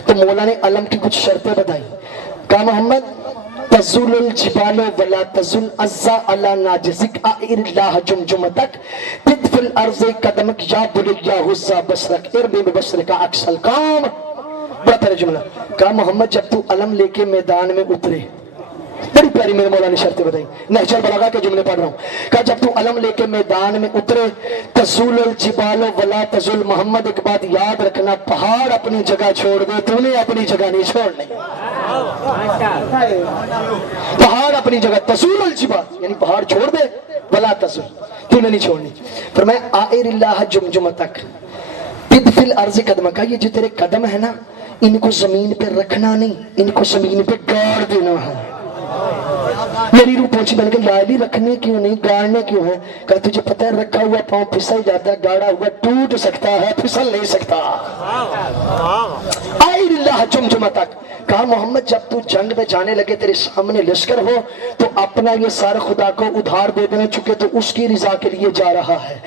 تو مولا نے علم کی کچھ شرطیں بتائی۔ کہا محمد تزول الجبال ولا تزول عزا علی ناجزک آئر اللہ جمجمتک تد فی الارض قدمک یا بلی یا غزہ بسرک ارمی ببسرک عکس القام۔ بڑا پیارا جملہ۔ کہا محمد جب تو علم لے کے میدان میں اترے، بڑی پیاری میرے مولا نے شرطیں بتائی، نہج البلاغہ کے جملے پڑھ رہا ہوں۔ کہا جب تو علم لے کے میدان میں اترے، تزول الجبال ولا تزول، محمد ایک بات یاد رکھنا، پہاڑ اپنی جگہ چھوڑ دے، تو نے اپنی جگہ نہیں چھوڑنی، پہاڑ اپنی جگہ، تزول الجبال یعنی پہاڑ چھوڑ دے، ولا تزول تو نے نہیں چھوڑنی۔ فرمایا آئر اللہ جمجمتک تد فی الارض قدمک، یہ جو تیرے قدم ہے نا ان کو زمین پہ رکھنا نہیں، ان کو زمین پہ گاڑ دینا ہے۔ میری روح پہنچی، میں نے کہا یا علی رکھنے کیوں نہیں گاڑنے کیوں ہے؟ کہا تجھے پتہ ہے رکھا ہوا پاؤں پھسل جاتا ہے، گاڑا ہوا ٹوٹ سکتا ہے، پھسل نہیں سکتا۔ آئر اللہ جمجمتک۔ کہا محمد جب تو جنگ میں جانے لگے تیرے سامنے لشکر ہو تو اپنا یہ سر خدا کو ادھار دے دینا، چونکہ تو اس کی رضا کے لیے جا رہا ہے،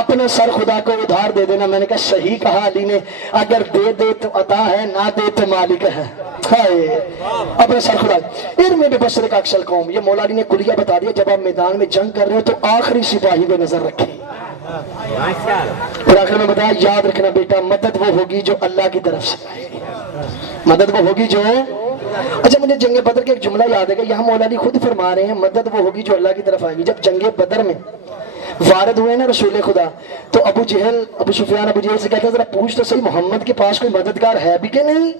اپنا سر خدا کو ادھار دے دینا۔ میں نے کہا صحیح کہا علی نے، اگر دے دے تو عطا ہے، نہ دے تو مالک ہے۔ اپنے سر خدا ارم ببصرک عکس القوم، یہ مولا علی نے کلیہ بتا دیا، جب آپ میدان میں جنگ کر رہے ہو تو آخری سپاہی پہ نظر رکھیں، پھر آخر میں بتایا یاد رکھنا بیٹا مدد وہ ہوگی جو اللہ کی طرف سے آئے گی، مدد وہ ہوگی جو اچھا مجھے جنگ بدر کا ایک جملہ یاد ہے کہ یہاں مولا علی خود فرما رہے ہیں مدد وہ ہوگی جو اللہ کی طرف آئے گی۔ جب جنگ بدر میں وارد ہوئے نا رسول خدا تو ابو سفیان ابو جہل سے کہتا ہے ذرا پوچھ تو صحیح محمد کے پاس کوئی مددگار ہے بھی کہ نہیں؟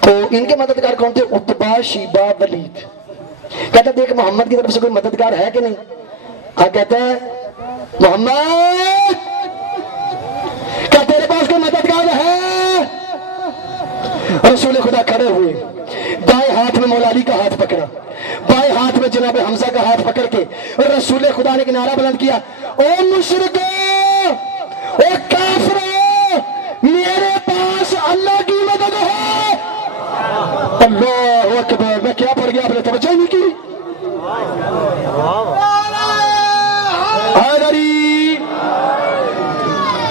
تو ان کے مددگار کون تھے؟ عتبہ، شیبہ، ولید۔ کہتا دیکھ محمد کی طرف سے کوئی مددگار ہے کہ نہیں؟ ہاں کہتا ہے محمد کیا تیرے پاس کوئی مددگار ہے؟ رسول خدا کھڑے ہوئے، دائیں ہاتھ میں مولا علی کا ہاتھ پکڑا، بائیں ہاتھ میں جناب حمزہ کا ہاتھ پکڑ کے رسول خدا نے ایک نعرہ بلند کیا، او مشرکو، او کافرو، میرے پاس اللہ کی مدد ہے۔ اللہ اکبر، میں کیا پڑھ گیا آپ نے توجہ نہیں کی؟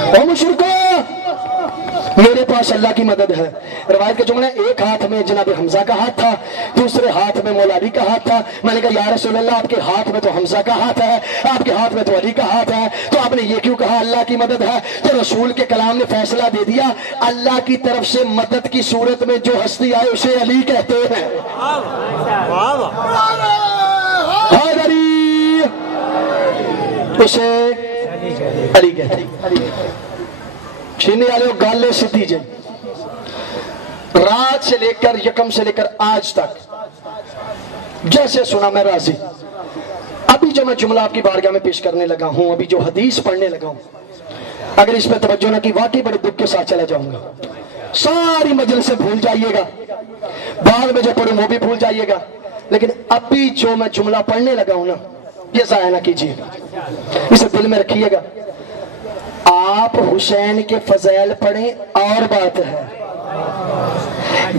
او مشرکو میرے پاس اللہ کی مدد ہے۔ روایت کے جملے ایک ہاتھ میں جناب حمزہ کا ہاتھ تھا، دوسرے ہاتھ میں مولا علی کا ہاتھ تھا۔ میں نے کہا یا رسول اللہ آپ کے ہاتھ میں تو حمزہ کا ہاتھ ہے، آپ کے ہاتھ میں تو علی کا ہاتھ ہے، تو آپ نے یہ کیوں کہا اللہ کی مدد ہے؟ تو رسول کے کلام نے فیصلہ دے دیا اللہ کی طرف سے مدد کی صورت میں جو ہستی آئے اسے علی کہتے ہیں۔ علی اسے علی کہتے ہیں۔ چھینے والے گالے سدھی جائیں، رات سے لے کر یکم سے لے کر آج تک جیسے سنا میں راضی۔ ابھی جو میں جملہ آپ کی بارگاہ میں پیش کرنے لگا ہوں، ابھی جو حدیث پڑھنے لگا ہوں، اگر اس پہ توجہ نہ کی واقعی بڑے دکھ کے ساتھ چلا جاؤں گا۔ ساری مجلس سے بھول جائیے گا، بعد میں جو پڑھوں وہ بھی بھول جائیے گا، لیکن ابھی جو میں جملہ پڑھنے لگا ہوں نا یہ ضائع نہ کیجیے گا، اسے دل میں رکھیے گا۔ آپ حسین کے فضائل پڑھیں اور بات ہے،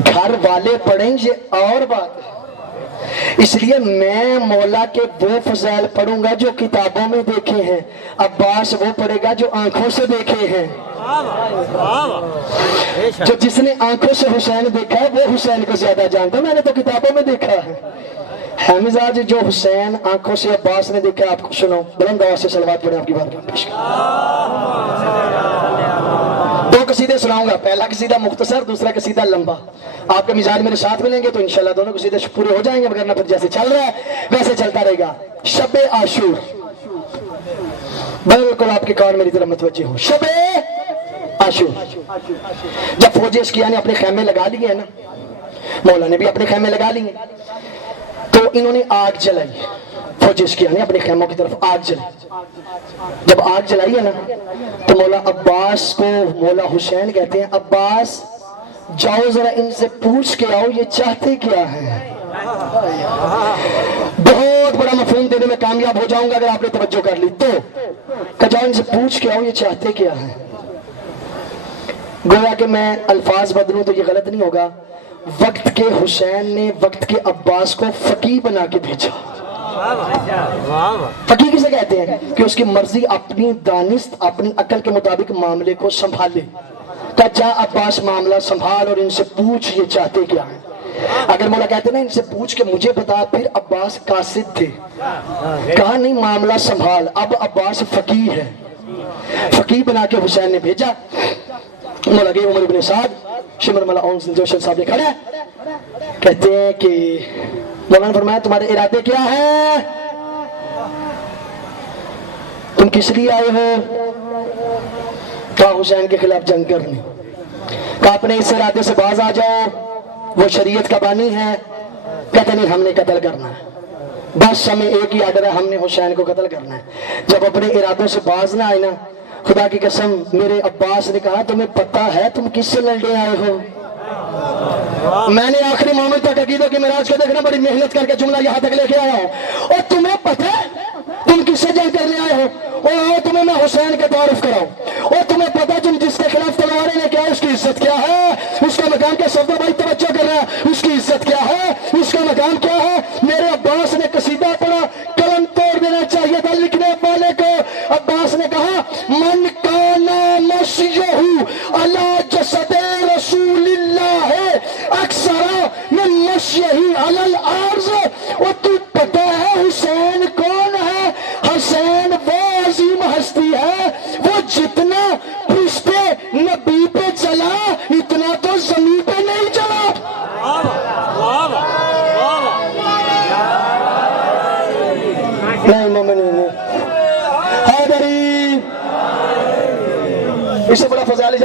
گھر والے پڑھیں یہ اور بات ہے۔ اس لیے میں مولا کے وہ فضائل پڑھوں گا جو کتابوں میں دیکھے ہیں، عباس وہ پڑھے گا جو آنکھوں سے دیکھے ہیں۔ جو جس نے آنکھوں سے حسین دیکھا ہے وہ حسین کو زیادہ جانتا ہے، میں نے تو کتابوں میں دیکھا ہے۔ حمزہ جو حسین آنکھوں سے عباس نے دیکھا آپ کو سنو، بلند آواز سے صلوات پڑھیں آپ کی بات میں پیش کریں۔ دو قصیدے سناؤں گا، پہلا قصیدہ مختصر، دوسرا قصیدہ لمبا۔ آپ کے مزاج میرے ساتھ ملیں گے تو انشاءاللہ دونوں قصیدے پورے ہو جائیں گے، مگر نہ پھر جیسے چل رہا ہے ویسے چلتا رہے گا۔ شب عاشور، بالکل آپ کے کان میری طرف متوجہ ہوں۔ شب عاشور، جب فوجی اشقیاء نے اپنے خیمے لگا لیے ہیں نا، مولا نے بھی اپنے خیمے لگا لیے، تو انہوں نے آگ جلائی، فوجی اشقیاء نے اپنے خیموں کی طرف آگ جلائی۔ جب آگ جلائی ہے نا تو مولا عباس کو مولا حسین کہتے ہیں عباس جاؤ ذرا ان سے پوچھ کے آؤ یہ چاہتے کیا ہے۔ بہت بڑا مفہوم دینے میں کامیاب ہو جاؤں گا اگر آپ نے توجہ کر لی تو، کہ جاؤ ان سے پوچھ کے آؤ یہ چاہتے کیا ہے۔ گویا کہ میں الفاظ بدلوں تو یہ غلط نہیں ہوگا، وقت کے حسین نے وقت کے عباس کو فقیہ بنا کے بھیجا۔ فقیہ کسے کہتے ہیں؟ کہ اس کی مرضی اپنی دانست اپنی عقل کے مطابق معاملے کو سنبھالے۔ کہ جا عباس معاملہ سنبھال اور ان سے پوچھ یہ چاہتے کیا ہیں۔ اگر مولا کہتے نا ان سے پوچھ کے مجھے بتا، پھر عباس قاصد تھے، کہا نہیں معاملہ سنبھال، اب عباس فقیہ ہے، فقیہ بنا کے حسین نے بھیجا۔ مولا گئے عمر ابن سعد، شمر مولا اونس جوشن صاحب نے کھڑا کہتے ہیں کہ مولا نے فرمایا تمہارے ارادے کیا ہیں، تم کس لیے آئے ہو؟ کہا حسین کے خلاف جنگ کرنے۔ کہا اپنے اس ارادے سے باز آ جاؤ، وہ شریعت کا بانی ہے۔ کہتے نہیں ہم نے قتل کرنا ہے، بس ہمیں ایک ہی آرڈر ہے، ہم نے حسین کو قتل کرنا ہے۔ جب اپنے ارادوں سے باز نہ آئے نا، خدا کی قسم میرے عباس نے کہا تمہیں پتہ ہے تم کس سے لڑنے آئے ہو؟ میں نے آخری مومنٹ تک عقیدہ کی معراج کو دیکھنا بڑی محنت کر کے جملہ یہاں تک لے کے آیا ہوں، اور تمہیں پتہ ہے تم کس سے جنگ کرنے آئے ہو؟ اور تمہیں میں حسین کا تعارف کراؤں، اور تمہیں پتہ تم جس کے خلاف تلواریں لے کے آئے اس کی عزت کیا ہے، اس کا مقام کیا؟ صفدر بھائی توجہ کر رہا ہے، اس کی عزت کیا ہے، اس کا مقام کیا ہے؟ میرے عباس نے قصیدہ پڑھا، قلم توڑ دینا چاہیے تھا لکھنے والے کو۔ عباس نے کہا من کانا مشیہ علی جسد رسول اللہ اکثر من مشیہ علی الارض۔ اور تو پتہ ہے حسین کون ہے؟ حسین وہ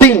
3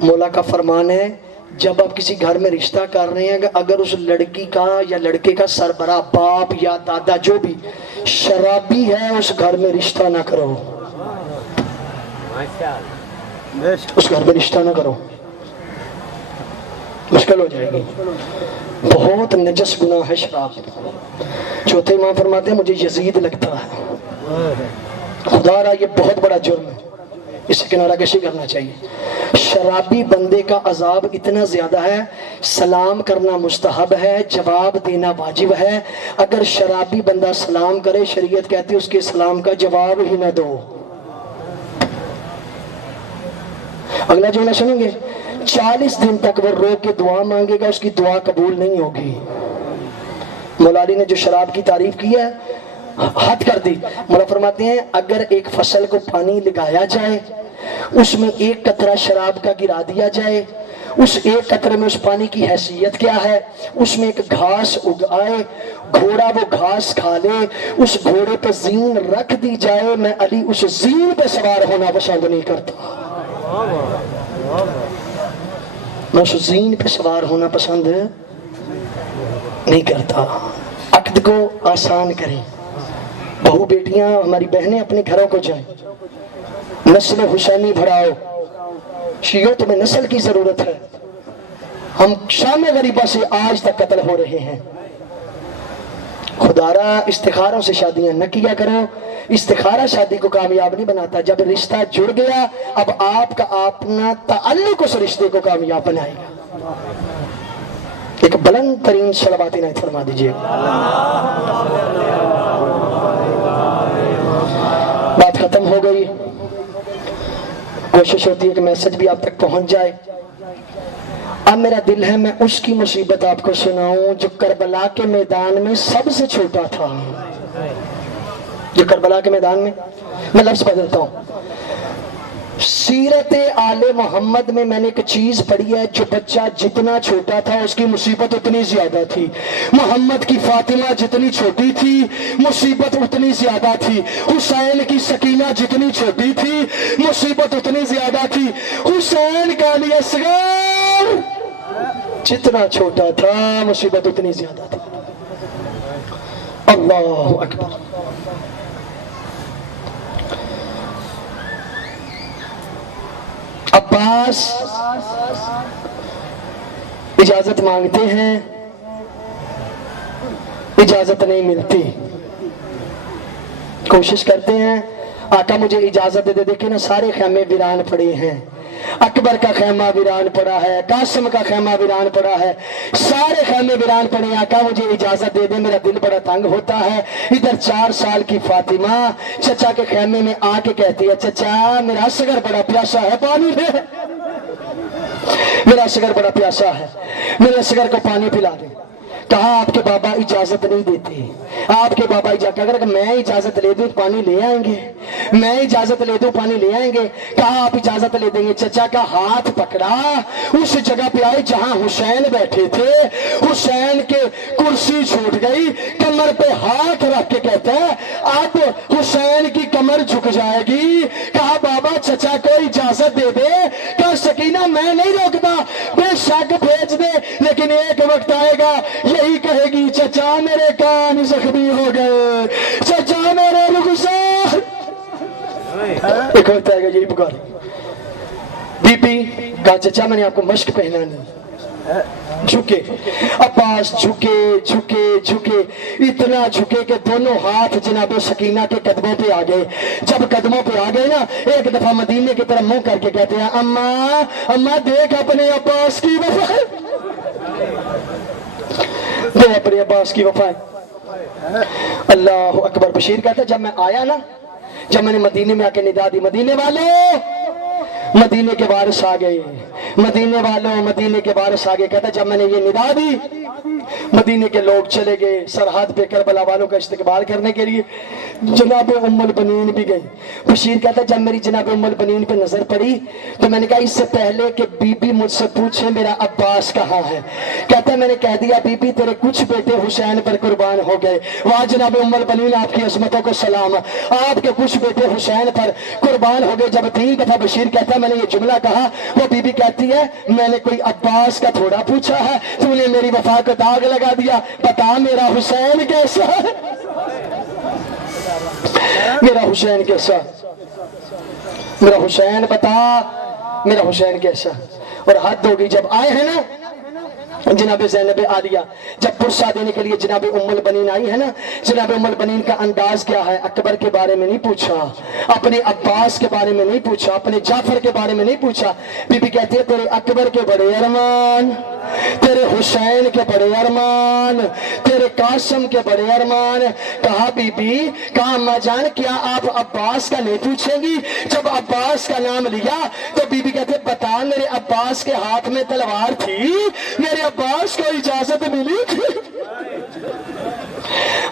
مولا کا فرمان ہے جب آپ کسی گھر میں رشتہ کر رہے ہیں اگر اس لڑکی کا یا لڑکے کا سربراہ باپ یا دادا جو بھی شرابی ہے اس گھر میں رشتہ نہ کرو، اس گھر میں رشتہ نہ کرو، مشکل ہو جائے گی، بہت نجس گناہ ہے شراب۔ چوتھے امام فرماتے ہیں مجھے یزید لگتا ہے، خدا را یہ بہت بڑا جرم ہے، اس سے کنارہ کشی کرنا چاہیے۔ شرابی بندے کا عذاب اتنا زیادہ ہے، سلام کرنا مستحب ہے، جواب دینا واجب ہے۔ اگر شرابی بندہ سلام کرے شریعت کہتی ہے اس کے سلام کا جواب ہی نہ دو۔ اگلا جملہ سنیں گے، 40 دن تک وہ رو کے دعا مانگے گا، اس کی دعا قبول نہیں ہوگی۔ مولا علی نے جو شراب کی تعریف کی ہے حد کر دی۔ مولا فرماتے ہیں اگر ایک فصل کو پانی لگایا جائے، اس میں ایک قطرہ شراب کا گرا دیا جائے، اس ایک قطرے میں اس پانی کی حیثیت کیا ہے، اس میں ایک گھاس اگائے، گھوڑا وہ گھاس کھا لے، اس گھوڑے پہ زین رکھ دی جائے، میں علی اس زین پہ سوار ہونا پسند نہیں کرتا، میں اس زین پہ سوار ہونا پسند نہیں کرتا۔ عقد کو آسان کریں، بہو بیٹیاں ہماری بہنیں اپنے گھروں کو جائیں، نسل حسینی بڑھاؤ، شیعوں تمہیں نسل کی ضرورت ہے، ہم شام غریبہ سے آج تک قتل ہو رہے ہیں۔ خدارا استخاروں سے شادیاں نہ کیا کرو، استخارہ شادی کو کامیاب نہیں بناتا، جب رشتہ جڑ گیا اب آپ کا اپنا تعلق اس رشتے کو کامیاب بنائے گا۔ ایک بلند ترین صلوات عنایت فرما دیجئے۔ بات ختم ہو گئی، کوشش ہوتی ہے کہ میسج بھی آپ تک پہنچ جائے۔ اب میرا دل ہے میں اس کی مصیبت آپ کو سناؤں جو کربلا کے میدان میں سب سے چھوٹا تھا، جو کربلا کے میدان میں لفظ بدلتا ہوں، سیرت آل محمد میں نے ایک چیز پڑھی ہے، جو بچہ جتنا چھوٹا تھا اس کی مصیبت اتنی زیادہ تھی، محمد کی فاطمہ جتنی چھوٹی تھی مصیبت اتنی زیادہ تھی، حسین کی سکینہ جتنی چھوٹی تھی مصیبت اتنی زیادہ تھی، حسین کا علی اصغر جتنا چھوٹا تھا مصیبت اتنی زیادہ تھی۔ اللہ اکبر۔ عباس اجازت مانگتے ہیں، اجازت نہیں ملتی، کوشش کرتے ہیں آقا مجھے اجازت دے، دیکھیں نا سارے خیمے ویران پڑے ہیں، اکبر کا خیمہ ویران پڑا ہے، قاسم کا خیمہ ویران پڑا ہے، سارے خیمے ویران پڑے ہیں، آقا مجھے اجازت دے دے، میرا دل بڑا تنگ ہوتا ہے۔ ادھر 4 سال کی فاطمہ چچا کے خیمے میں آ کے کہتی ہے چچا میرا اصغر بڑا پیاسا ہے، پانی دے، میرا اصغر بڑا پیاسا ہے، میرے اصغر کو پانی پلا دے۔ کہا آپ کے بابا اجازت نہیں دیتے، آپ کے بابا اگر میں اجازت لے دوں پانی لے آئیں گے، میں اجازت لے دوں پانی لے آئیں گے۔ کہا آپ اجازت لے دیں گے، چچا کا ہاتھ پکڑا، اس جگہ پہ آئے جہاں حسین بیٹھے تھے، حسین کے کرسی چھوٹ گئی، کمر پہ ہاتھ رکھ کے کہتا ہے اب حسین کی کمر جھک جائے گی۔ کہا بابا چچا کو اجازت دے دے، کہا سکینہ میں نہیں روکتا، بے شک بھیج دے، لیکن ایک وقت آئے گا یہی کہے گی چچا میرے کان زخمی ہو گئے، چچا میرے رخسار، ایک وقت آئے گا یہی پکارے۔ بی بی کہا چچا میں نے آپ کو مشق پہنا نہیں، جھکے عباس، جھکے جھکے جھکے، اتنا جھکے کہ دونوں ہاتھ جناب سکینہ کے قدموں پہ آ گئے۔ جب قدموں پہ آ گئے نا ایک دفعہ مدینے کی طرف منہ کر کے کہتے ہیں اماں اماں دیکھ اپنے عباس کی وفا، دے اپنے عباس کی وفا۔ اللہ اکبر۔ بشیر کہتا ہے جب میں آیا نا، جب میں نے مدینے میں آ کے ندا دی مدینے والوں، مدینے کے وارث آ گئے، مدینے والوں مدینے کے وارث آ گئے، کہتا جب میں نے یہ ندا دی مدینے کے لوگ چلے گئے سرحد پہ کربلا والوں کا استقبال کرنے کے لیے. جناب ام البنین بھی گئی. بشیر کہتا جب میری جناب ام البنین پہ نظر پڑی تو میں نے کہا اس سے پہلے کہ بی بی مجھ سے پوچھے میرا عباس کہاں ہے, کہتا میں نے کہہ دیا بی بی تیرے کچھ بیٹے حسین پر قربان ہو گئے. وہاں جناب ام البنین آپ کی عظمتوں کو سلام, آپ کے کچھ بیٹے حسین پر قربان ہو گئے. جب 3 دفعہ بشیر کہتا میں نے یہ جملہ کہا, وہ بی بی کہتی ہے میں نے کوئی عباس کا تھوڑا پوچھا ہے, تو نے میری وفا کو داغ لگا دیا. بتا میرا حسین کیسا ہے, میرا حسین کیسا, میرا حسین بتا میرا حسین کیسا. اور حد ہوگی جب آئے ہیں نا جناب زینب عالیہ, جب پرسہ دینے کے لیے جناب ام البنین آئی ہے نا, جناب ام البنین کا انداز کیا ہے, اکبر کے بارے میں نہیں پوچھا, اپنے عباس کے بارے میں نہیں پوچھا, اپنے جعفر کے بارے میں نہیں پوچھا. بی بی کہتی ہے تیرے اکبر کے بڑے ارمان, تیرے حسین کے بڑے ارمان, تیرے قاسم کے بڑے ارمان. کہا بی بی, کہا اما جان کیا آپ عباس کا نہیں پوچھیں گی؟ جب عباس کا نام لیا تو بی بی کہتے بتا میرے عباس کے ہاتھ میں تلوار تھی, میرے عباس کو اجازت ملی تھی؟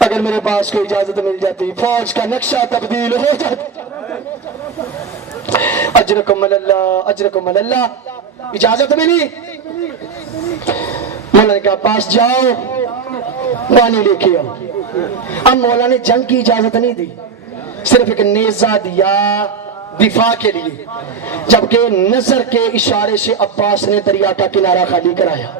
اگر میرے پاس کو اجازت مل جاتی فوج کا نقشہ تبدیل ہو جاتا. اجرکم اللہ اجرکم اللہ. اجازت ملی, مولا نے کہا پاس جاؤ پانی لے کے آؤ. اب مولا نے جنگ کی اجازت نہیں دی, صرف ایک نیزہ دیا دفاع کے لیے. جبکہ نظر کے اشارے سے عباس نے دریا کا کنارہ خالی کرایا.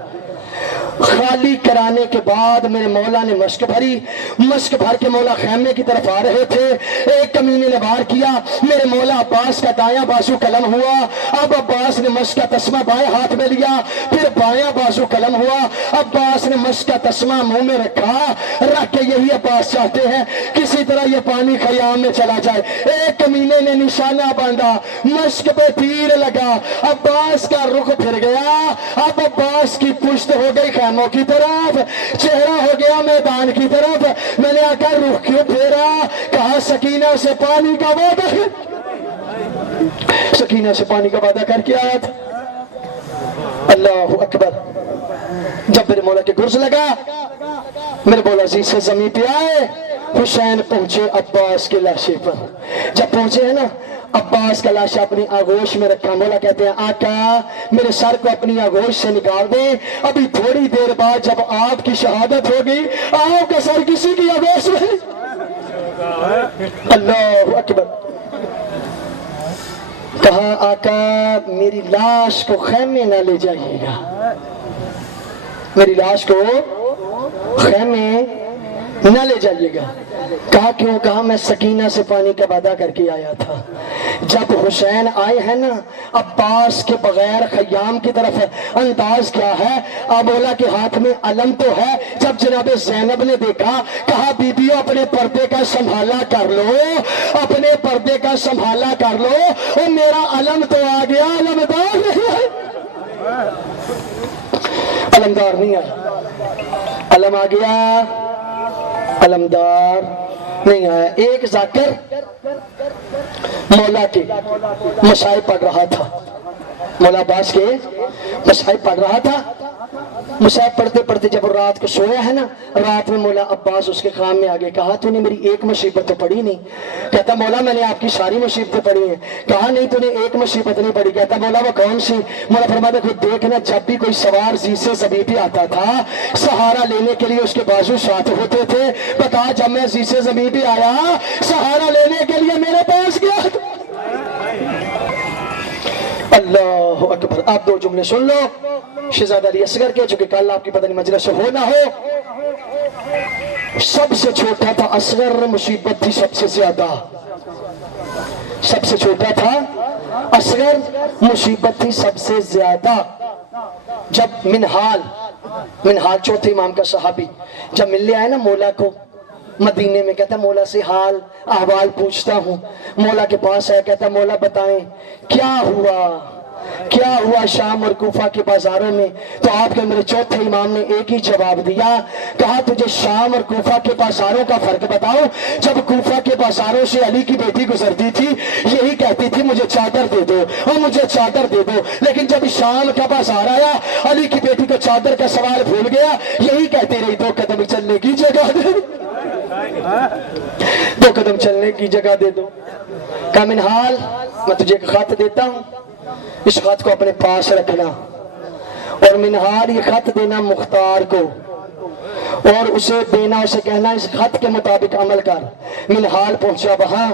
خالی کرانے کے بعد میرے مولا نے مشک بھری, مشک بھر کے مولا خیمے کی طرف آ رہے تھے. ایک کمینے نے وار کیا, میرے مولا عباس کا دایاں بازو قلم ہوا. اب عباس نے مشک کا تسمہ بائیں ہاتھ میں لیا, پھر بایاں بازو قلم ہوا. عباس نے مشک کا تسمہ منہ میں رکھا, رکھ کے یہی عباس چاہتے ہیں کسی طرح یہ پانی خیام میں چلا جائے. ایک کمینے نے نشانہ باندھا, مشک پہ تیر لگا, عباس کا رخ پھر گیا. اب عباس کی پشت ہو گئی خیموں کی طرف, چہرہ ہو گیا میدان کی طرف. میں نے آ کر رخ کیوں پھیرا؟ کہا سکینہ سے پانی کا وعدہ, سکینہ سے پانی کا وعدہ کر کے آیا تھا. اللہ اکبر. جب میرے مولا کے گرز لگا, میرے مولا عزیز سے زمین پہ آئے. حسین پہنچے عباس کے لاشے پر. جب پہنچے ہیں نا, عباس کا لاشا اپنی آغوش میں رکھا. مولا کہتے ہیں آقا میرے سر کو اپنی آغوش سے نکال دیں, ابھی تھوڑی دیر بعد جب آپ کی شہادت ہوگی آپ کا سر کسی کی آغوش میں. اللہ اکبر. کہا آقا میری لاش کو خیمے نہ لے جائیے گا, میری لاش کو خیمے نہ لے جائیے گا. کہا کیوں؟ کہا میں سکینہ سے پانی کا وعدہ کر کے آیا تھا. جب حسین آئے ہیں نا, عباس کے بغیر خیام کی طرف انداز کیا ہے, بولا کہ ہاتھ میں علم تو ہے. جب جناب زینب نے دیکھا, کہا بیبیوں اپنے پردے کا سنبھالا کر لو, اپنے پردے کا سنبھالا کر لو, اور میرا علم تو آ گیا, علمدار نہیں ہے, علمدار نہیں آیا. علم آ گیا, علمدار نہیں آیا. ایک ذاکر مولا کے مصائب پڑھ رہا تھا, مولا عباس کے مصائب پڑھ رہا تھا. مصائب پڑھتے پڑھتے جب رات کو سویا ہے نا, رات میں مولا عباس اس کے خام میں آگے. کہا تو نے میری ایک مصیبت تو پڑھی نہیں؟ کہتا مولا میں نے آپ کی ساری مصیبتیں پڑھی ہیں. کہا نہیں تو نے ایک مصیبت نہیں پڑھی. کہتا مولا وہ کون سی؟ مولا فرماتا خود دیکھنا, جب بھی کوئی سوار زیسے زبیبی آتا تھا سہارا لینے کے لیے اس کے بازو ساتھ ہوتے تھے. بتا جب میں زیسے زبیبی آیا سہارا لینے کے لیے میرے پاس گیا. اللہ اکبر. آپ 2 جملے سن لو شہزادہ علی اصغر کے, جو کہ کل آپ کی پتہ نہیں مجلس ہو نہ ہو. سب سے چھوٹا تھا اصغر, مصیبت تھی سب سے زیادہ. سب سے چھوٹا تھا اصغر, مصیبت تھی سب سے زیادہ. جب منہال چوتھے امام کا صحابی جب ملنے آئے نا مولا کو مدینے میں, کہتا مولا سے حال احوال پوچھتا ہوں. مولا کے پاس ہے, کہتا مولا بتائیں کیا ہوا, کیا ہوا شام اور کوفہ کے بازاروں میں؟ تو آپ کے میرے چوتھے امام نے ایک ہی جواب دیا، کہا تجھے شام اور کوفہ کے بازاروں کا فرق بتاؤ؟ جب کوفہ کے بازاروں سے علی کی بیٹی گزرتی تھی یہی کہتی تھی مجھے چادر دے دو اور مجھے چادر دے دو، لیکن جب شام کا بازار آیا علی کی بیٹی کو چادر کا سوال بھول گیا، یہی کہتی رہی 2 قدم چلنے کی جگہ دے دو، 2 قدم چلنے کی جگہ دے دو۔ کہا منہال میں تجھے ایک خط دیتا ہوں، اس خط کو اپنے پاس رکھنا، اور منہال یہ خط دینا مختار کو، اور اسے دینا، اسے کہنا اس خط کے مطابق عمل کر۔ منہال پہنچا وہاں،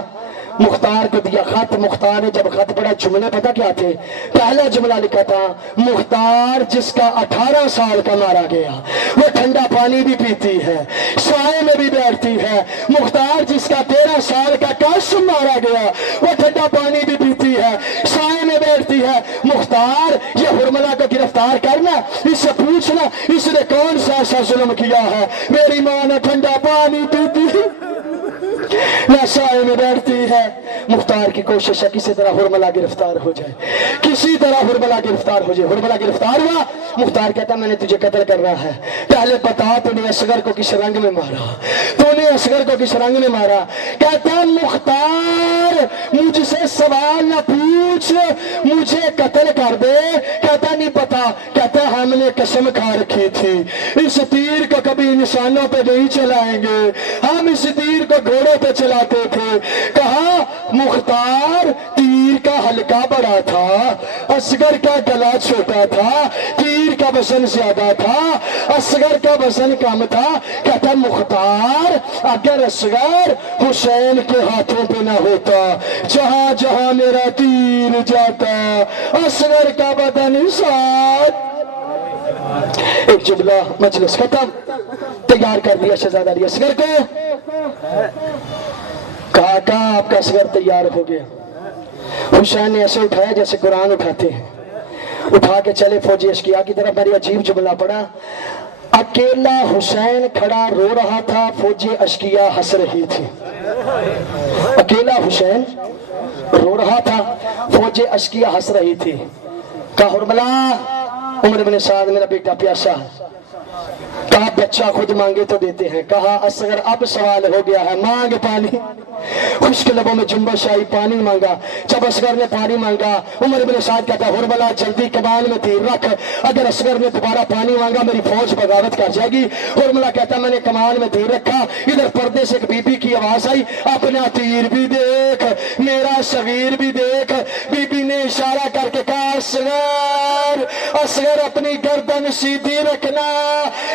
مختار کو دیا خط، مختار نے جب خط پڑھا جملے پتہ کیا تھے؟ پہلا جملہ لکھا تھا مختار جس کا 18 سال کا مارا گیا وہ ٹھنڈا پانی بھی پیتی ہے، سائے میں بھی بیٹھتی ہے۔ مختار جس کا 13 سال کا قاسم مارا گیا وہ ٹھنڈا پانی بھی پیتی ہے، سائے میں بیٹھتی ہے۔ مختار یہ حرملہ کو گرفتار کرنا، اس سے پوچھنا اس نے کون سا ایسا ظلم کیا ہے؟ میری ماں نہ ٹھنڈا پانی پیتی ہے نہ سائے میں بیٹھتی ہے۔ مختار کی کوشش ہے کسی طرح حرملہ گرفتار ہو جائے، کسی طرح حرملہ گرفتار ہو جائے۔ حرملہ گرفتار ہوا، مختار کہتا میں نے تجھے قتل کرنا ہے، پہلے بتا تو نے اصغر کو کس رنگ میں مارا، تو نے اصغر کو کس رنگ میں مارا؟ کہتا مختار مجھ سے سوال نہ پوچھ، مجھے قتل کر دے۔ کہتا نہیں پتا، کہتا ہم نے قسم کھا رکھی تھی اس تیر کو کبھی انسانوں پہ نہیں چلائیں گے، ہم اس تیر کو گھوڑوں پہ چلاتے تھے۔ کہا مختار تیر کا حلقہ بڑا تھا، اصغر کا گلا چھوٹا تھا، تیر کا وزن زیادہ تھا، اصغر کا وزن کم تھا۔ کہتا مختار اگر اصغر حسین کے ہاتھوں پہ نہ ہوتا، جہاں جہاں میرا تیر جاتا اصغر کا بدن ساتھ۔ ایک جملہ مجلس ختم، تیار کر دیا شہزادہ علی اصغر کو۔ کہا آپ کا اصغر تیار ہو گیا۔ حسین نے ایسے اٹھایا جیسے قرآن اٹھاتے ہیں، اٹھا کے چلے فوجی اشقیاء کی طرف۔ میری عجیب جملہ پڑا، اکیلا حسین کھڑا رو رہا تھا، فوجی اشقیاء ہنس رہی تھی۔ اکیلا حسین رو رہا تھا، فوجی اشقیاء ہنس رہی تھی۔ کہا حرملہ عمر بن سعد میرا بیٹا پیاسا ہے۔ کہا بچہ خود مانگے تو دیتے ہیں۔ کہا اصغر اب سوال ہو گیا ہے، مانگ پانی۔ خشک لبوں میں جنبش آئی، پانی مانگا۔ جب اصغر نے پانی مانگا عمر بن سعد کہتا حرملہ جلدی کمان میں تیر رکھ، اگر اصغر نے دوبارہ پانی مانگا میری فوج بغاوت کر جائے گی۔ حرملہ کہتا میں نے کمان میں تیر رکھا، ادھر پردے سے ایک بی بی کی آواز آئی اپنا تیر بھی دیکھ، میرا صغیر بھی دیکھ۔ بی بی نے اشارہ کر کے کہا اصغر اصغر اپنی گردن سیدھی رکھنا،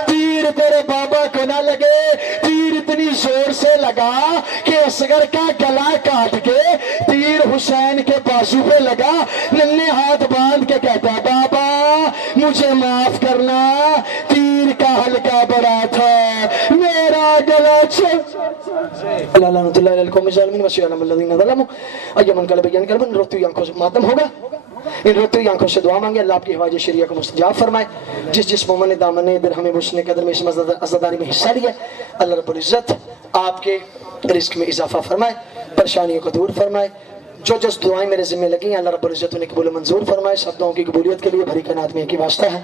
تیر تیرے بابا کو نہ لگے۔ تیر اتنی زور سے لگا کہ اصغر کا گلا کاٹ کے تیر حسین کے بازو پہ لگا۔ ننھے ہاتھ باندھ کے کہتا بابا مجھے معاف کرنا، تیر کا حلقہ بڑا تھا، میرا گلا اللہ لعنت اللہ علی القوم الظالمین وسیعلم الذین ظلموا ایمن قلب یعنی قلب روتی آنکھوں سے ماتم ہوگا۔ ان روتی آنکھوں سے دعا مانگے اللہ آپ کی حوائج شریعہ کو مستجاب فرمائے۔ جس مومن نے دامن درہم بوسنے قدر میں اس عزاداری میں حصہ لیا، اللہ رب العزت آپ کے رزق میں اضافہ فرمائے، پریشانیوں کو دور فرمائے۔ جو دعائیں میرے ذمہ لگی ہیں اللہ رب العزت انہیں قبول و منظور فرمائے۔ سب دعاؤں کی قبولیت کے لیے بھری قناعت میں کی واسطہ ہے۔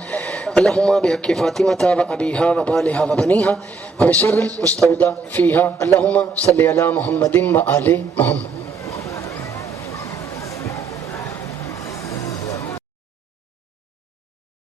اللہم بحق فاطمہ و ابیہا و بالہا و بنیہا و بسر المستودع فیہا، اللہم صلی علی محمد و آل محمد۔